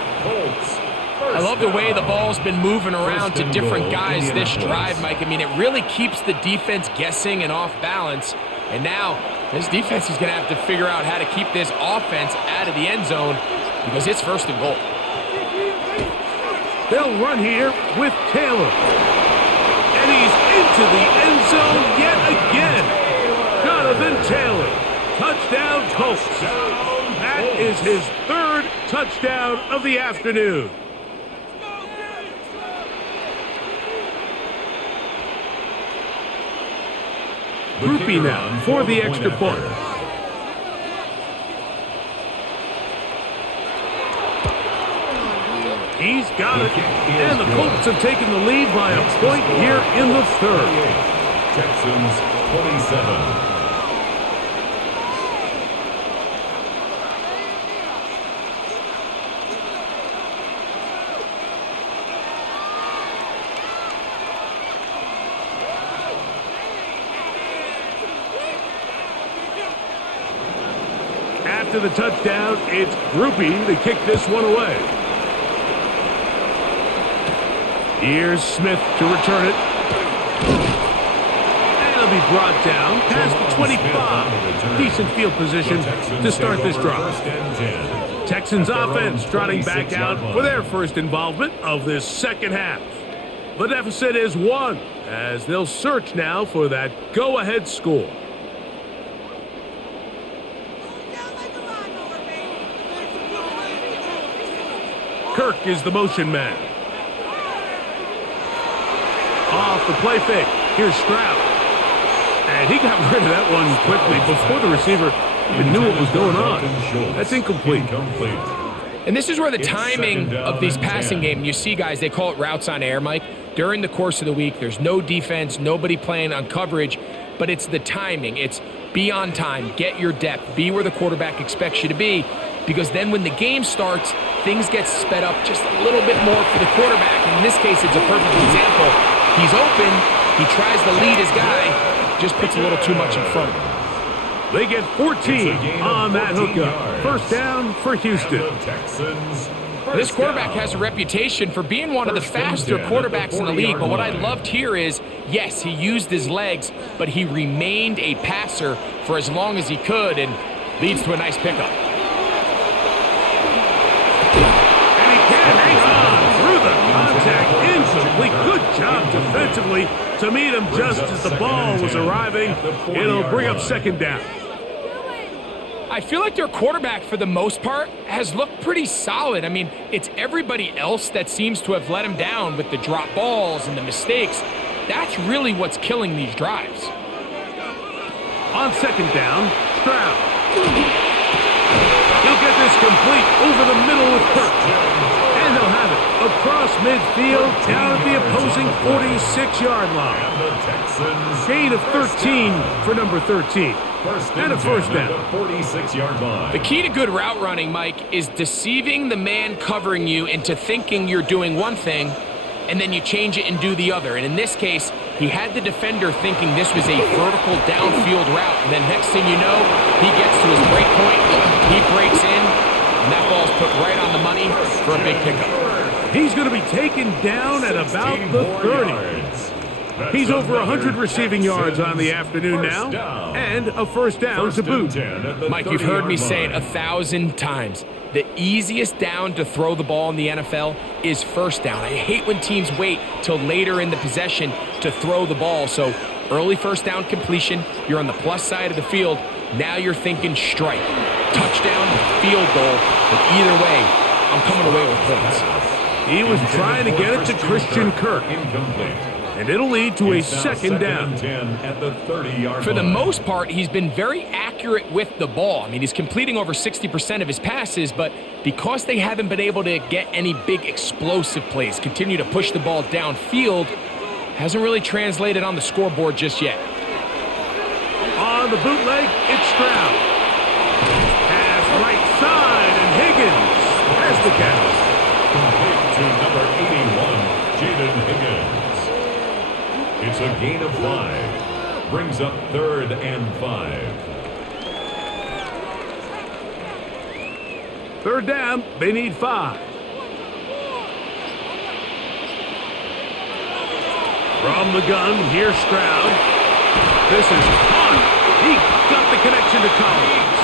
I love the way the ball's been moving around to different guys this drive, Mike. I mean, it really keeps the defense guessing and off balance. And now, this defense is going to have to figure out how to keep this offense out of the end zone because it's 1st and goal. They'll run here with Taylor. And he's into the end zone yet again. Jonathan Taylor. Touchdown, Colts. That is his 3rd touchdown of the afternoon. Groupie now for the extra point. He's got it. And the Colts have taken the lead by a point here in the 3rd. Texans 27. After the touchdown, it's Groupie to kick this one away. Here's Smith to return it. And it'll be brought down past the 25. Decent field position to start this drive. Texans offense trotting back out for their first involvement of this second half. The deficit is 1 as they'll search now for that go-ahead score. Kirk is the motion man. Off the play fake. Here's Stroud. And he got rid of that one quickly before the receiver even knew what was going on. That's incomplete. And this is where the timing of these passing games, you see guys, they call it routes on air, Mike. During the course of the week, there's no defense, nobody playing on coverage, but it's the timing. It's be on time, get your depth, be where the quarterback expects you to be, because then when the game starts, things get sped up just a little bit more for the quarterback. In this case, it's a perfect example. He's open, he tries to lead his guy, just puts a little too much in front of him. They get 14 on that hookup. First down for Houston. This quarterback has a reputation for being one of the faster quarterbacks in the league, but what I loved here is, yes, he used his legs, but he remained a passer for as long as he could and leads to a nice pickup. And he can hang on through the contact, incomplete. Good job defensively to meet him just as the ball was arriving. It'll bring up second down. I feel like their quarterback, for the most part, has looked pretty solid. I mean, it's everybody else that seems to have let him down with the drop balls and the mistakes. That's really what's killing these drives. On second down, Stroud. He'll get this complete over the middle with Kirk. And they'll have it across midfield down at the opposing 46-yard line. Gain of 13 for number 13. And a first down. 46-yard line. The key to good route running, Mike, is deceiving the man covering you into thinking you're doing one thing, and then you change it and do the other. And in this case, he had the defender thinking this was a vertical downfield route. And then next thing you know, he gets to his break point, he breaks in, and that ball's put right on the money for a big pickup. He's going to be taken down at about the 30. He's over 100 receiving yards on the afternoon now, and a first down to boot. Mike, you've heard me say it 1,000 times. The easiest down to throw the ball in the NFL is first down. I hate when teams wait till later in the possession to throw the ball. So early first down completion, you're on the plus side of the field. Now you're thinking strike, touchdown, field goal. But either way, I'm coming away with points. He was trying to get it to Christian Kirk. And it'll lead to a second down. For the most part, he's been very accurate with the ball. I mean, he's completing over 60% of his passes, but because they haven't been able to get any big explosive plays, continue to push the ball downfield, hasn't really translated on the scoreboard just yet. On the bootleg, it's Stroud. Pass right side, and Higgins has the catch. Complete to number 81, Jaden Higgins. It's a gain of 5. Brings up 3rd and 5. Third down, they need 5. From the gun, here's Stroud. This is caught. He got the connection to Collins.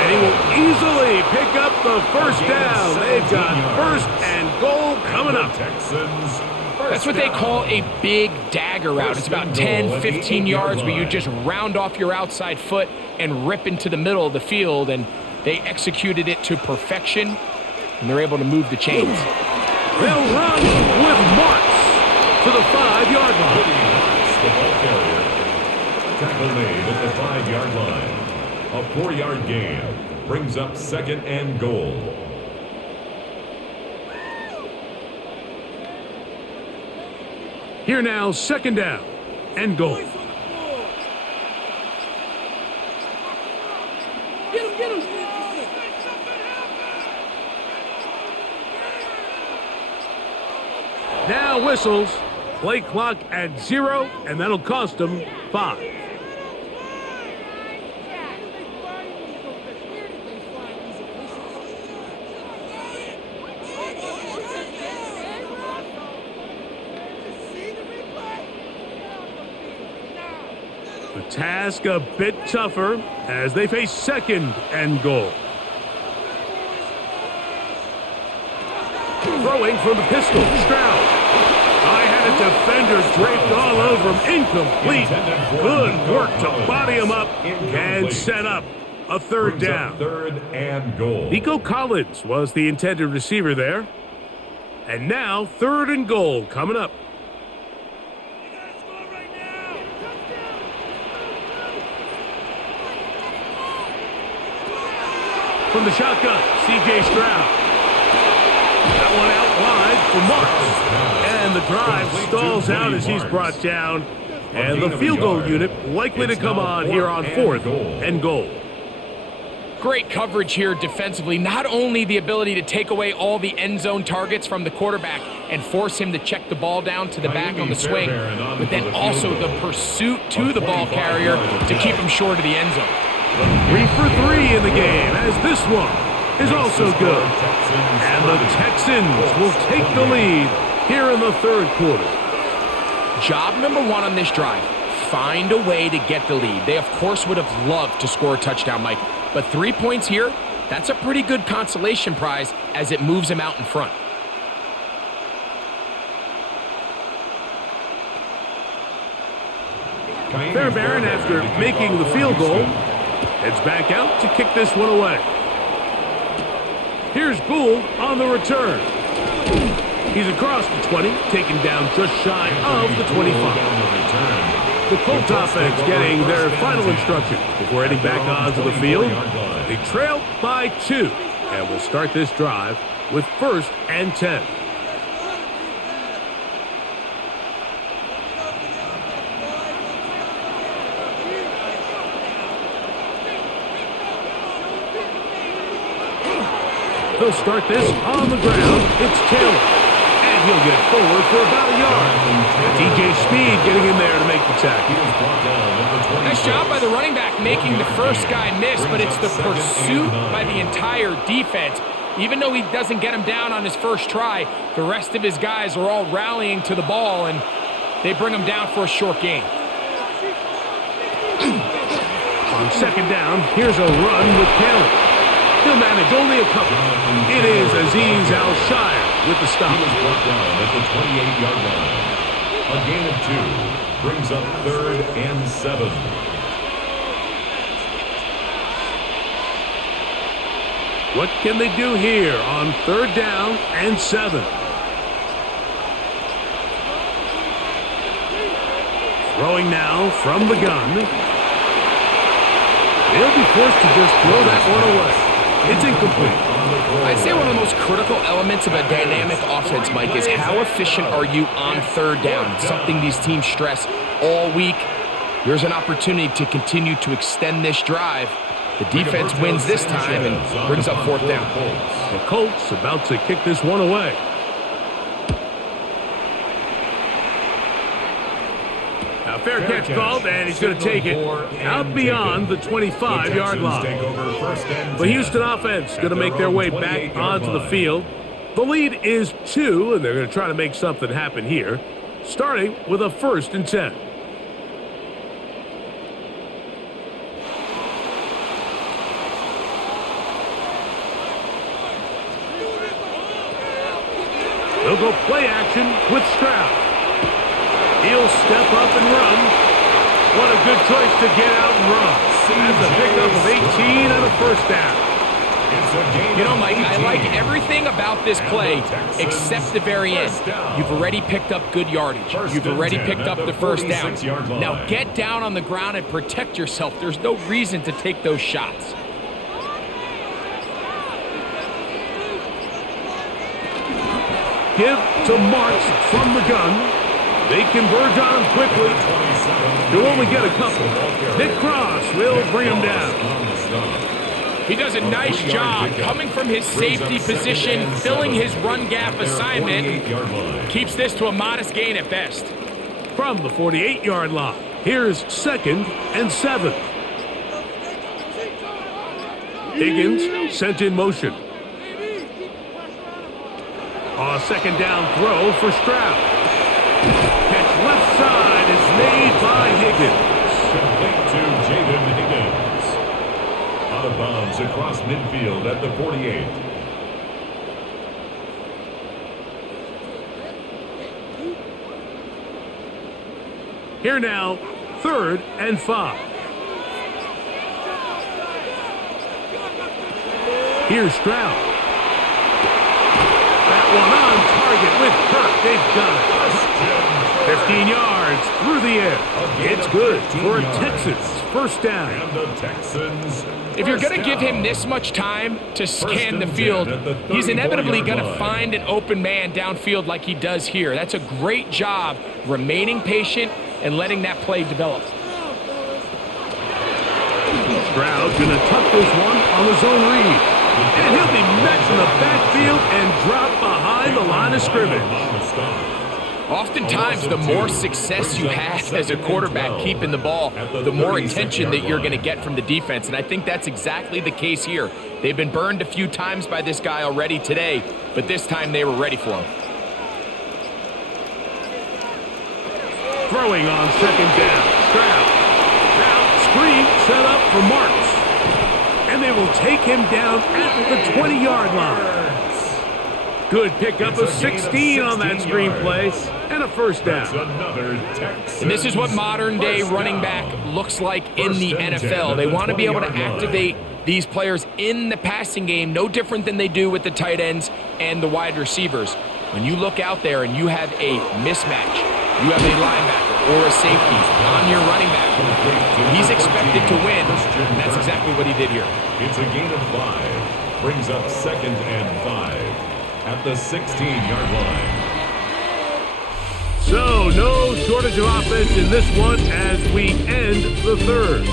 And he will easily pick up the first down. They've got first and goal coming up. Texans. That's what they call a big dagger route. It's about 10, 15 yards where you just round off your outside foot and rip into the middle of the field, and they executed it to perfection, and they're able to move the chains. They'll run with Marks to the 5-yard line. The ball carrier. Tackle made at the 5-yard line. A 4-yard gain brings up second and goal. Here now, second down and goal. Now whistles, play clock at 0, and that'll cost them 5. The task a bit tougher as they face second and goal. Throwing from the pistol, Stroud. I had a defender draped all over him. Incomplete. Good work to body him up and set up a third Brings up down. third and goal. Nico Collins was the intended receiver there. And now, third and goal coming up. From the shotgun, C.J. Stroud. That one out wide for Marks. And the drive stalls out as he's brought down. And the field goal unit likely to come on here on fourth and goal. Great coverage here defensively. Not only the ability to take away all the end zone targets from the quarterback and force him to check the ball down to the back on the swing, but then also the pursuit to the ball carrier to keep him short of the end zone. 3 for 3 in the game, as this one is also good. And the Texans will take the lead here in the third quarter. Job number one on this drive, find a way to get the lead. They, of course, would have loved to score a touchdown, Mike, but 3 points here, that's a pretty good consolation prize as it moves them out in front. Fairbairn, after making the field goal, heads back out to kick this one away. Here's Gould on the return. He's across the 20, taken down just shy of the 25. The Colts offense getting their final instructions before heading back onto the field. They trail by 2, and will start this drive with 1st and 10. He'll start this on the ground. It's Taylor. And he'll get forward for about a yard. DJ Speed getting in there to make the tackle. Nice job by the running back making the first guy miss, but it's the pursuit by the entire defense. Even though he doesn't get him down on his first try, the rest of his guys are all rallying to the ball, and they bring him down for a short gain. On second down, here's a run with Taylor. He'll manage only a couple. It is Azeez Al-Shire with the stop. He was brought down at the 28-yard line. A gain of 2 brings up 3rd and 7. What can they do here on 3rd down and 7? Throwing now from the gun. They'll be forced to just throw that one away. It's incomplete. I'd say one of the most critical elements of a dynamic offense, Mike, is how efficient are you on 3rd down? It's something these teams stress all week. Here's an opportunity to continue to extend this drive. The defense wins this time and brings up 4th down. The Colts about to kick this one away. Now fair catch called, and he's going to take it out beyond the 25-yard line. The Houston offense going to make their way back onto the field. The lead is 2, and they're going to try to make something happen here, starting with a 1st and 10. They'll go play action with Stroud. He'll step up and run. What a good choice to get out and run. That's a pickup of 18 and a 1st down. You know, Mike, I like everything about this play except the very end. You've already picked up good yardage. You've already picked up the 1st down. Now get down on the ground and protect yourself. There's no reason to take those shots. Give to Marks from the gun. They converge on him quickly. He'll only get a couple. Nick Cross will bring him down. He does a nice job coming from his safety position, filling his run gap assignment. Keeps this to a modest gain at best. From the 48-yard line, here's 2nd and 7. Higgins sent in motion. A 2nd down throw for Stroud. Catch left side is made by Higgins. Complete to Jaden Higgins. Out of bounds across midfield at the 48. Here now, 3rd and 5. Here's Stroud. That one on target with Kirk. They've got it. 15 yards through the air. It's good for a Texans first down. And the Texans. If you're going to give him this much time to scan the field, he's inevitably going to find an open man downfield like he does here. That's a great job remaining patient and letting that play develop. Stroud going to tuck this one on the zone read. And he'll be met in the backfield and drop behind the line of scrimmage. Oftentimes, the more success you have as a quarterback keeping the ball, the more attention that you're going to get from the defense. And I think that's exactly the case here. They've been burned a few times by this guy already today, but this time they were ready for him. Throwing on second down. Stroud. Now, screen set up for Marks. And they will take him down at the 20-yard line. Good pickup of 16 on that screen play and a first down. And this is what modern-day running back looks like in the NFL. They want to be able to activate these players in the passing game, no different than they do with the tight ends and the wide receivers. When you look out there and you have a mismatch, you have a linebacker or a safety on your running back, he's expected to win, and that's exactly what he did here. It's a gain of 5. Brings up 2nd and 5 at the 16-yard line. So, no shortage of offense in this one as we end the third.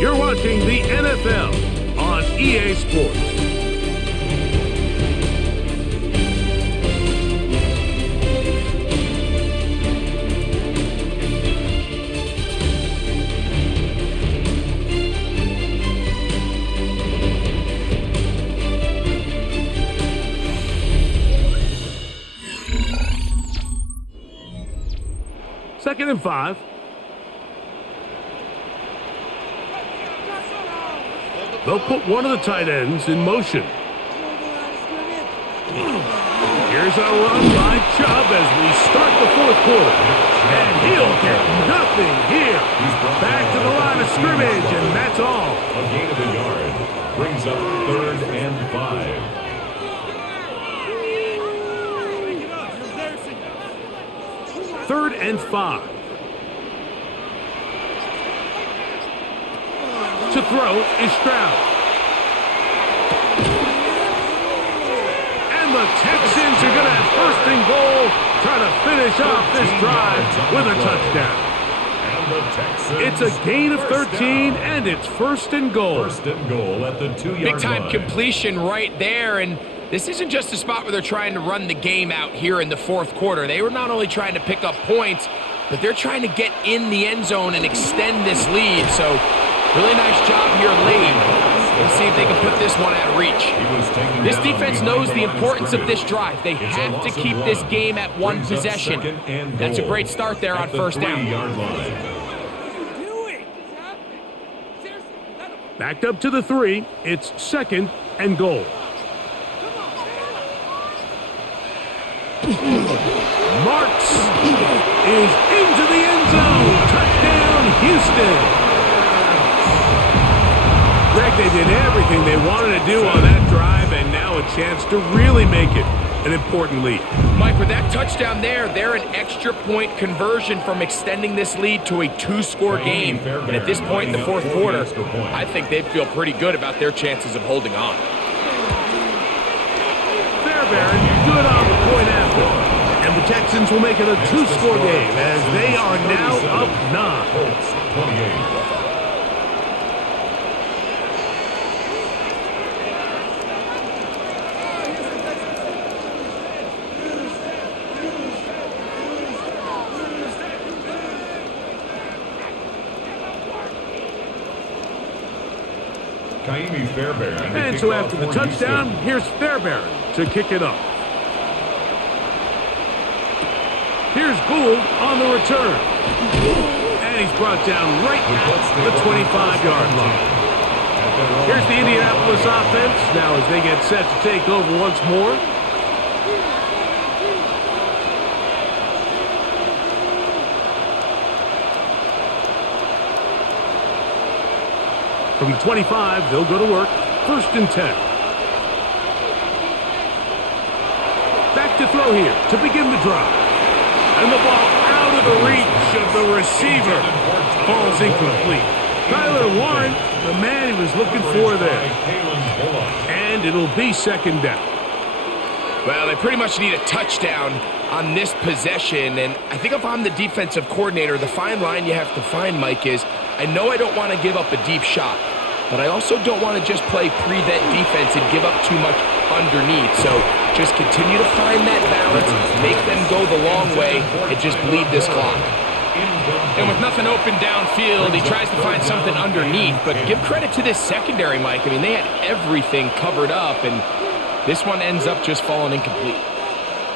You're watching the NFL on EA Sports. Second and 5. They'll put one of the tight ends in motion. Here's a run by Chubb as we start the fourth quarter. And he'll get nothing here. Back to the line of scrimmage, and that's all. A gain of a yard. Brings up 3rd and 5. Third and 5. To throw is Stroud. And the Texans are going to have 1st and goal, trying to finish off this drive with a touchdown. It's a gain of 13, and it's 1st and goal. 1st and goal at the 2-yard line. Big-time completion right there, and this isn't just a spot where they're trying to run the game out here in the fourth quarter. They were not only trying to pick up points, but they're trying to get in the end zone and extend this lead. So, really nice job here late. Let's see if they can put this one out of reach. This defense knows the importance of this drive. They have to keep this game at one possession. That's a great start there on 1st down. Backed up to the 3. It's 2nd and goal. Marks is into the end zone. Touchdown, Houston. Greg, they did everything they wanted to do on that drive, and now a chance to really make it an important lead. Mike, with that touchdown there, they're an extra point conversion from extending this lead to a 2-score game. And at this point in the fourth quarter, I think they feel pretty good about their chances of holding on. Fairbairn, good on the point after. And the Texans will make it a 2-score game as they are now up 9. Colts 28. And so after the touchdown, here's Fairbairn to kick it off. Here's Gould on the return. And he's brought down right at the 25-yard line. Here's the Indianapolis offense now as they get set to take over once more. From the 25, they'll go to work. 1st and 10. to throw here to begin the drive. And the ball out of the reach of the receiver. Falls incomplete. Tyler Warren, the man he was looking for there. And it'll be second down. Well, they pretty much need a touchdown on this possession, and I think if I'm the defensive coordinator, the fine line you have to find, Mike, is I know I don't want to give up a deep shot, but I also don't want to just play prevent defense and give up too much underneath. So just continue to find that balance, make them go the long way, and just bleed this clock. And with nothing open downfield, he tries to find something underneath, but give credit to this secondary, Mike. I mean, they had everything covered up, and this one ends up just falling incomplete.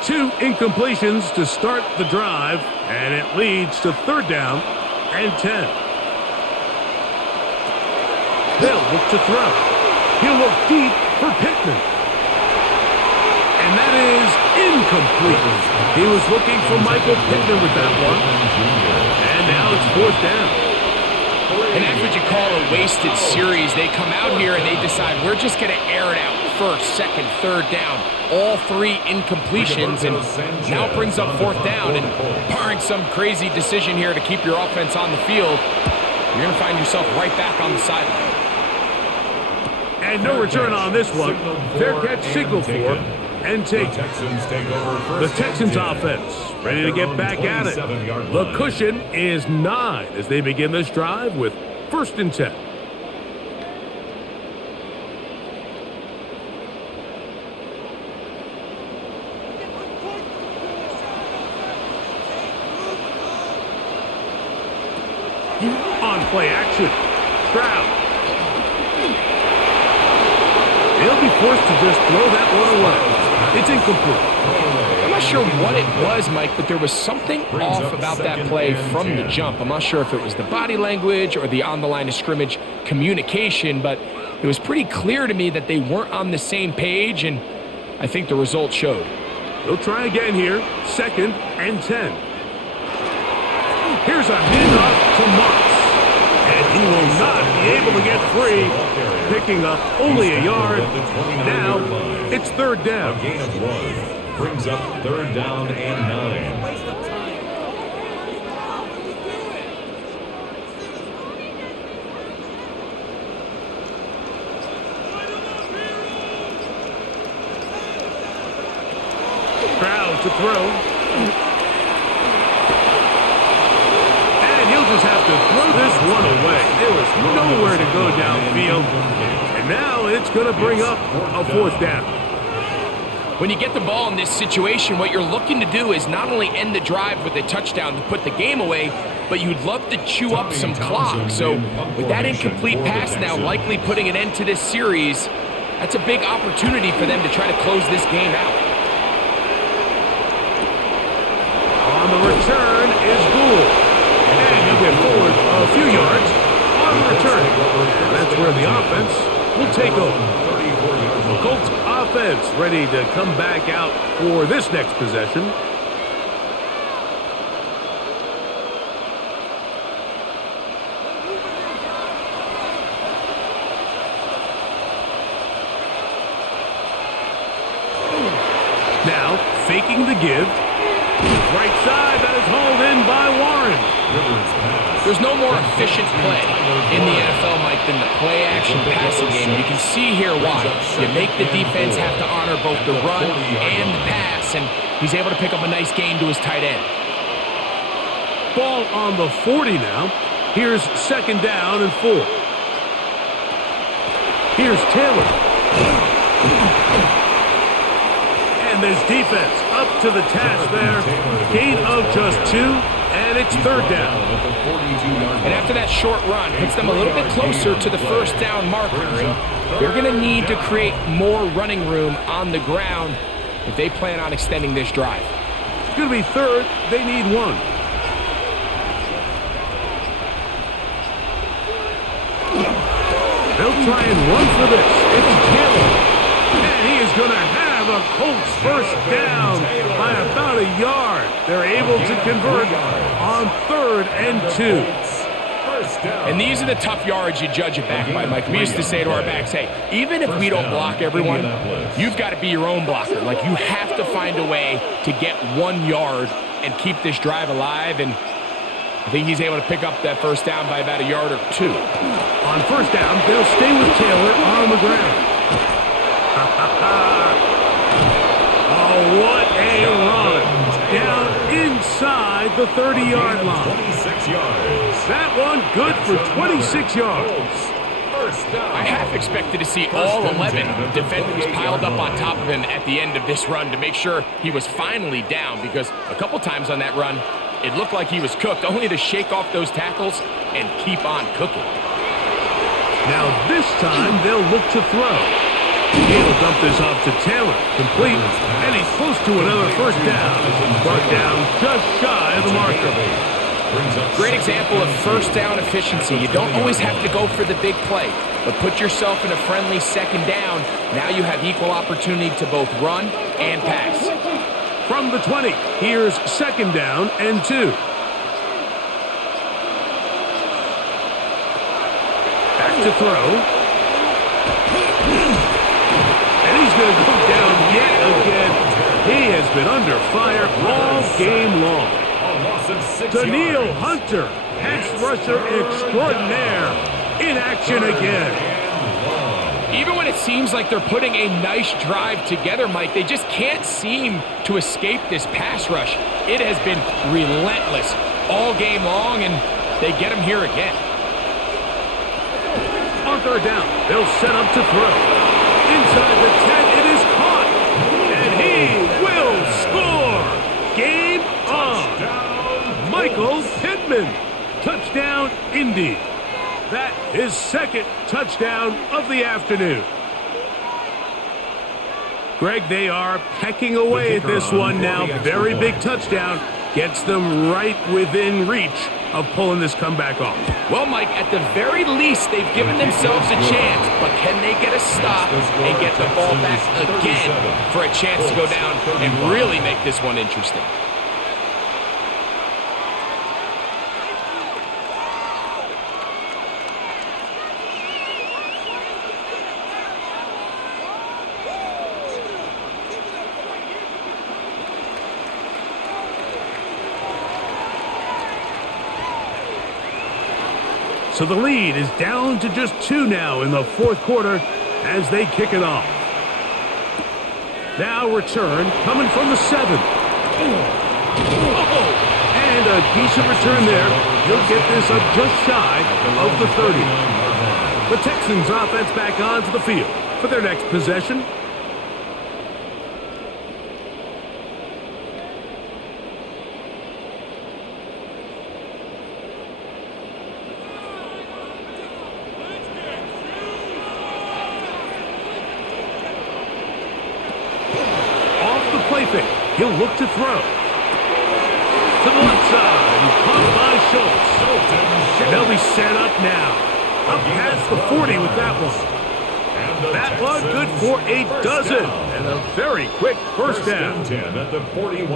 2 incompletions to start the drive, and it leads to third down and 10. They'll look to throw. He'll look deep for Pittman. And that is incomplete. He was looking for Michael Pittman with that one. And now it's fourth down. And that's what you call a wasted series. They come out here and they decide we're just going to air it out. First, second, third down. All 3 incompletions, and now it brings up fourth down. And barring some crazy decision here to keep your offense on the field, you're going to find yourself right back on the sideline. And no return on this one. Fair catch signaled for and take. The Texans offense ready to get back at it. The cushion is 9 as they begin this drive with first and 10. On play action, Stroud. He'll be forced to just throw that one away. It's incomplete. I'm not sure what it was, Mike, but there was something off about that play from the jump. I'm not sure if it was the body language or the on-the-line of scrimmage communication, but it was pretty clear to me that they weren't on the same page, and I think the result showed. They'll try again here, second and 10. Here's a handoff to Marks. And he will not be able to get free, picking up only a yard. Now it's third down. A gain of 1 brings up third down and 9. Stroud to throw. Just have to throw this one away. There was nowhere to go downfield. And now it's going to bring up a fourth down. When you get the ball in this situation, what you're looking to do is not only end the drive with a touchdown to put the game away, but you'd love to chew up some clock. So with that incomplete pass now likely putting an end to this series, that's a big opportunity for them to try to close this game out. On the return is Gould. And he'll get forward a few yards on the return. And that's where the offense will take over. The Colts offense ready to come back out for this next possession. Now, faking the give. Right side, that is hauled in by Warren. There's no more efficient play in the NFL, Mike, than the play-action passing game. You can see here why. You make the defense have to honor both the run and the pass, and he's able to pick up a nice gain to his tight end. Ball on the 40 now. Here's second down and 4. Here's Taylor. And this defense up to the task there. Gain of just 2, and it's third down. And after that short run, puts them a little bit closer to the first down marker. And they're going to need to create more running room on the ground if they plan on extending this drive. It's going to be third. They need 1. They'll try and run for this. It's Taylor. And he is going to have a Colts first down by about a yard. They're able to convert on 3rd and 2. First down. And these are the tough yards you judge it back by, Mike. We used to say to our backs, hey, even if we don't block everyone, you've got to be your own blocker. Like, you have to find a way to get 1 yard and keep this drive alive. And I think he's able to pick up that first down by about 1 or 2 yards. On first down, they'll stay with Taylor on the ground. Oh, what a run. Down inside the 30-yard line. 26 yards. That one good for 26 yards. First down. I half expected to see all 11 defenders piled up on top of him at the end of this run to make sure he was finally down, because a couple times on that run, it looked like he was cooked, only to shake off those tackles and keep on cooking. Now this time they'll look to throw. He'll dump this off to Taylor, complete, and he's close to another first down. Brought down just shy of the marker. Great example of first down efficiency. You don't always have to go for the big play, but put yourself in a friendly second down. Now you have equal opportunity to both run and pass. From the 20, here's second down and 2. Back to throw. And he's going to go down yet again. He has been under fire all game long. Daniil Hunter, pass rusher extraordinaire, in action again. Even when it seems like they're putting a nice drive together, Mike, they just can't seem to escape this pass rush. It has been relentless all game long, and they get him here again. On third down, they'll set up to throw. Inside the 10, it is caught, and he will score. Game on. Michael Pittman, touchdown Indy. That is second touchdown of the afternoon. Greg, they are pecking away at this one now. Very big touchdown. Gets them right within reach of pulling this comeback off. Well, Mike, at the very least, they've given themselves a chance, but can they get a stop and get the ball back again for a chance to go down and really make this one interesting? So the lead is down to just 2 now in the fourth quarter as they kick it off. Now return coming from the 7. And a decent return there. He'll get this up just shy of the 30. The Texans offense back onto the field for their next possession. He'll look to throw. To the left side, caught by Schultz. And they'll be set up now. Up past the 40 with that one. That one good for a dozen. And a very quick first down.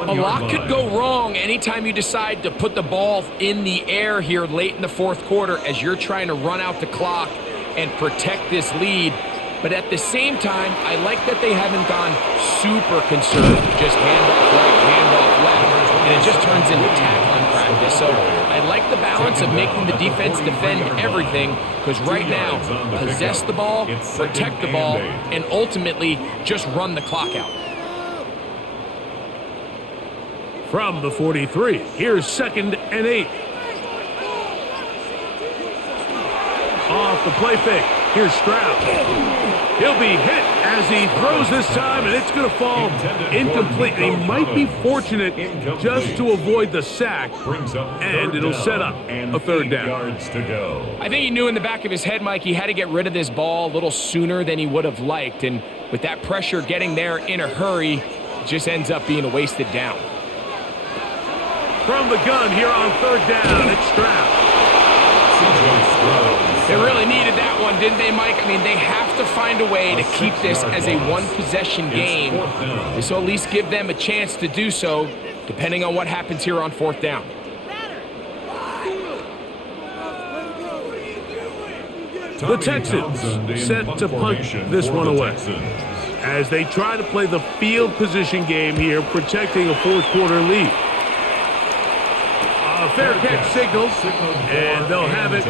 A lot could go wrong anytime you decide to put the ball in the air here late in the fourth quarter as you're trying to run out the clock and protect this lead. But at the same time, I like that they haven't gone super conservative. Just handoff right, handoff left, and it just turns into tackling practice. So I like the balance of making the defense defend everything, because right now, possess the ball, protect the ball, and ultimately just run the clock out. From the 43, here's second and 8. Off the play fake, here's Stroud. He'll be hit as he throws this time, and it's going to fall incomplete. He might be fortunate just to avoid the sack, and it'll set up a third down. I think he knew in the back of his head, Mike, he had to get rid of this ball a little sooner than he would have liked, and with that pressure getting there in a hurry, it just ends up being a wasted down. From the gun here on third down, it's Stroud. They really needed that one, didn't they, Mike? I mean, they have to find a way to keep this as a one-possession game. This will at least give them a chance to do so, depending on what happens here on fourth down. The Texans set to punt this one away as they try to play the field position game here, protecting a fourth-quarter lead. A fair catch signal, and they'll have it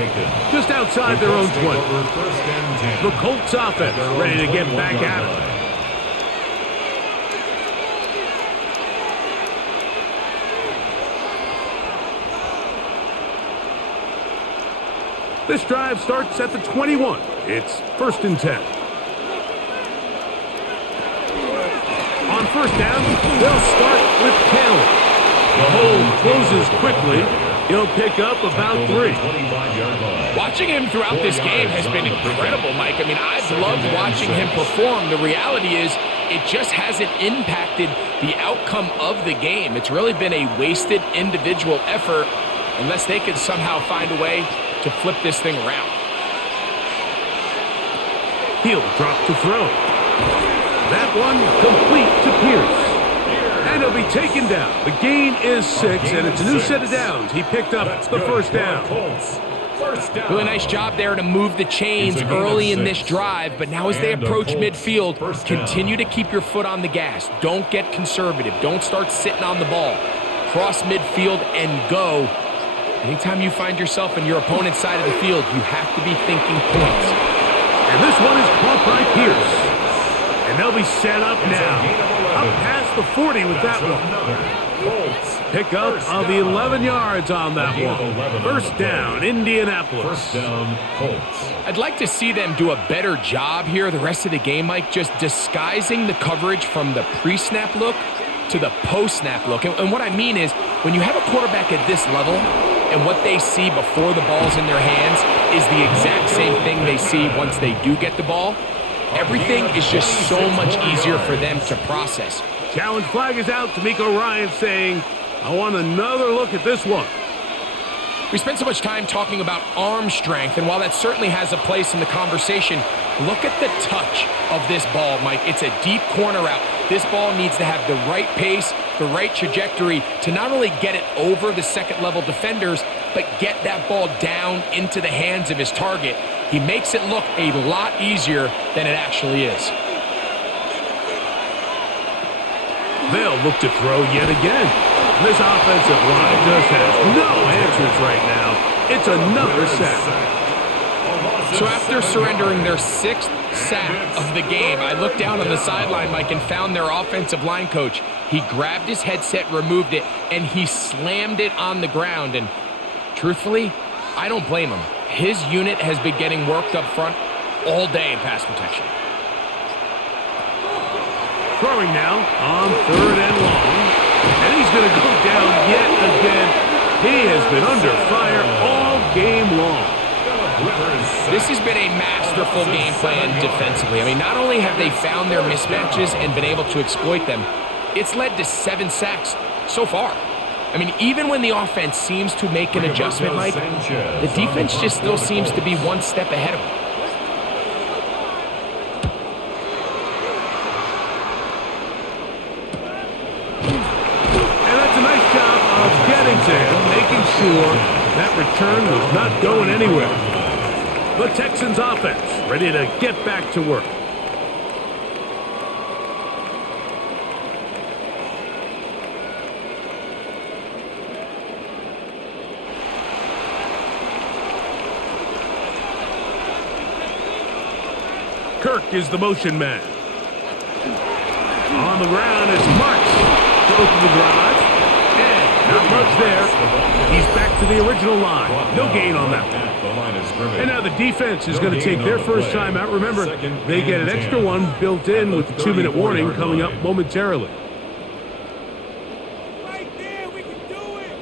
just outside their own 20. The Colts offense ready to get back at it. This drive starts at the 21. It's 1st and 10. On first down, they'll start with Taylor. The hole closes quickly. He'll pick up about 3. Watching him throughout this game has been incredible, Mike. I mean, I've loved watching him perform. The reality is it just hasn't impacted the outcome of the game. It's really been a wasted individual effort unless they can somehow find a way to flip this thing around. He'll drop to throw. That one complete to Pierce. And he'll be taken down. The gain is 6, and it's a new set of downs. He picked up the first down. Really nice job there to move the chains early in this drive, but now as they approach midfield, continue to keep your foot on the gas. Don't get conservative. Don't start sitting on the ball. Cross midfield and go. Anytime you find yourself on your opponent's side of the field, you have to be thinking points. And this one is caught by Pierce. And they'll be set up now. Up past the 40 with that one. Pick up of 11 yards on that one. First down, Indianapolis. I'd like to see them do a better job here the rest of the game, Mike, just disguising the coverage from the pre-snap look to the post-snap look. And what I mean is, when you have a quarterback at this level, and what they see before the ball's in their hands is the exact same thing they see once they do get the ball, everything is just so much easier for them to process. Challenge flag is out. D'Amico Ryan saying, I want another look at this one. We spent so much time talking about arm strength, and while that certainly has a place in the conversation, look at the touch of this ball, Mike. It's a deep corner route. This ball needs to have the right pace, the right trajectory to not only get it over the second-level defenders, but get that ball down into the hands of his target. He makes it look a lot easier than it actually is. They'll look to throw yet again. This offensive line just has no answers right now. It's another sack. So after surrendering their 6th sack of the game, I looked down on the sideline, Mike, and found their offensive line coach. He grabbed his headset, removed it, and he slammed it on the ground. And truthfully, I don't blame him. His unit has been getting worked up front all day in pass protection. Throwing now on 3rd and long. And he's going to go down yet again. He has been under fire all game long. This has been a masterful game plan defensively. I mean, not only have they found their mismatches and been able to exploit them, it's led to 7 sacks so far. I mean, even when the offense seems to make an adjustment, Mike, the defense just still seems to be one step ahead of them. To him, making sure that return was not going anywhere. The Texans offense ready to get back to work. Kirk is the motion man. On the ground, it's Marks to open the drive. Not much there. He's back to the original line. No gain on that one. And now the defense is going to take their first time out. Remember, they get an extra one built in with the 2-minute warning coming up momentarily. Right there, we can do it.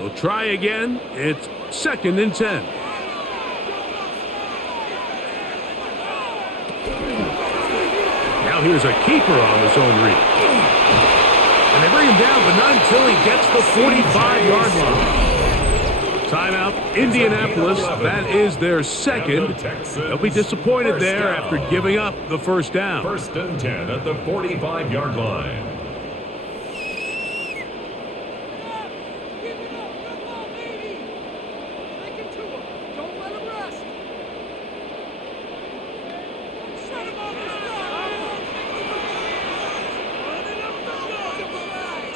We'll try again. It's 2nd and 10. Now here's a keeper on his own read. And they bring him down, but not until he gets the 45-yard line. Timeout, Indianapolis. That is their 2nd. They'll be disappointed there after giving up the first down. 1st and 10 at the 45-yard line.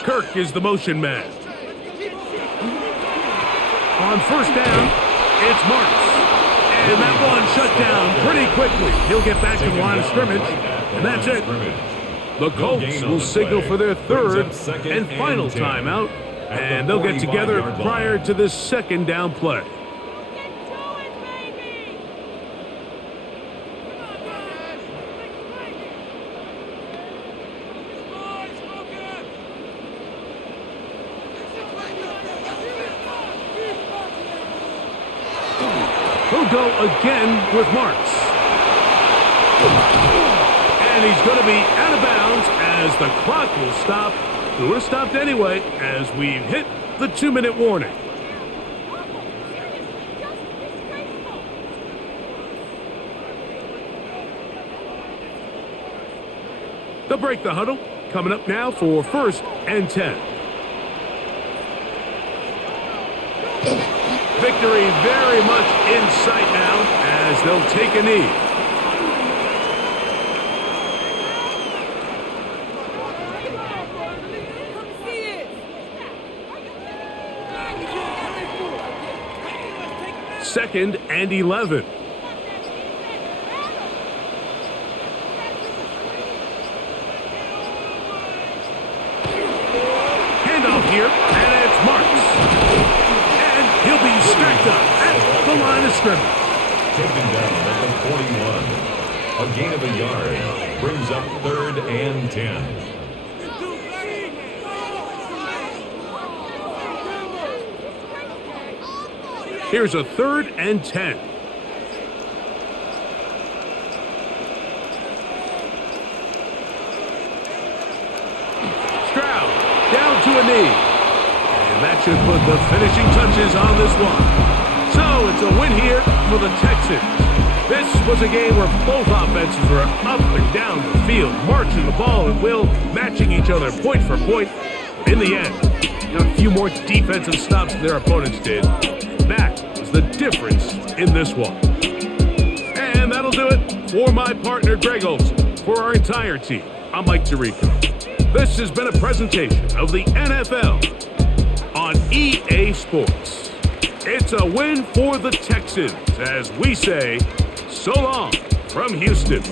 Kirk is the motion man. On first down, it's Marks. And that one shut down pretty quickly. He'll get back to the line of scrimmage, and that's it. The Colts will signal for their third and final timeout, and they'll get together prior to this second down play. He'll go again with Marks. And he's going to be out of bounds as the clock will stop. It would have stopped anyway as we've hit the 2-minute warning. They'll break the huddle. Coming up now for 1st and 10. Victory very much in sight now as they'll take a knee. Second and 11. Handoff here, and it's Marks. And he'll be stacked up at the line of scrimmage. Taken down at the 41. A gain of a yard brings up 3rd and 10. Here's a 3rd and 10. Stroud down to a knee. And that should put the finishing touches on this one. So it's a win here for the Texans. This was a game where both offenses were up and down the field, marching the ball at will, matching each other point for point. In the end, a few more defensive stops than their opponents did. That was the difference in this one. And that'll do it for my partner, Greg Olson. For our entire team, I'm Mike Tirico. This has been a presentation of the NFL on EA Sports. It's a win for the Texans as we say, so long from Houston.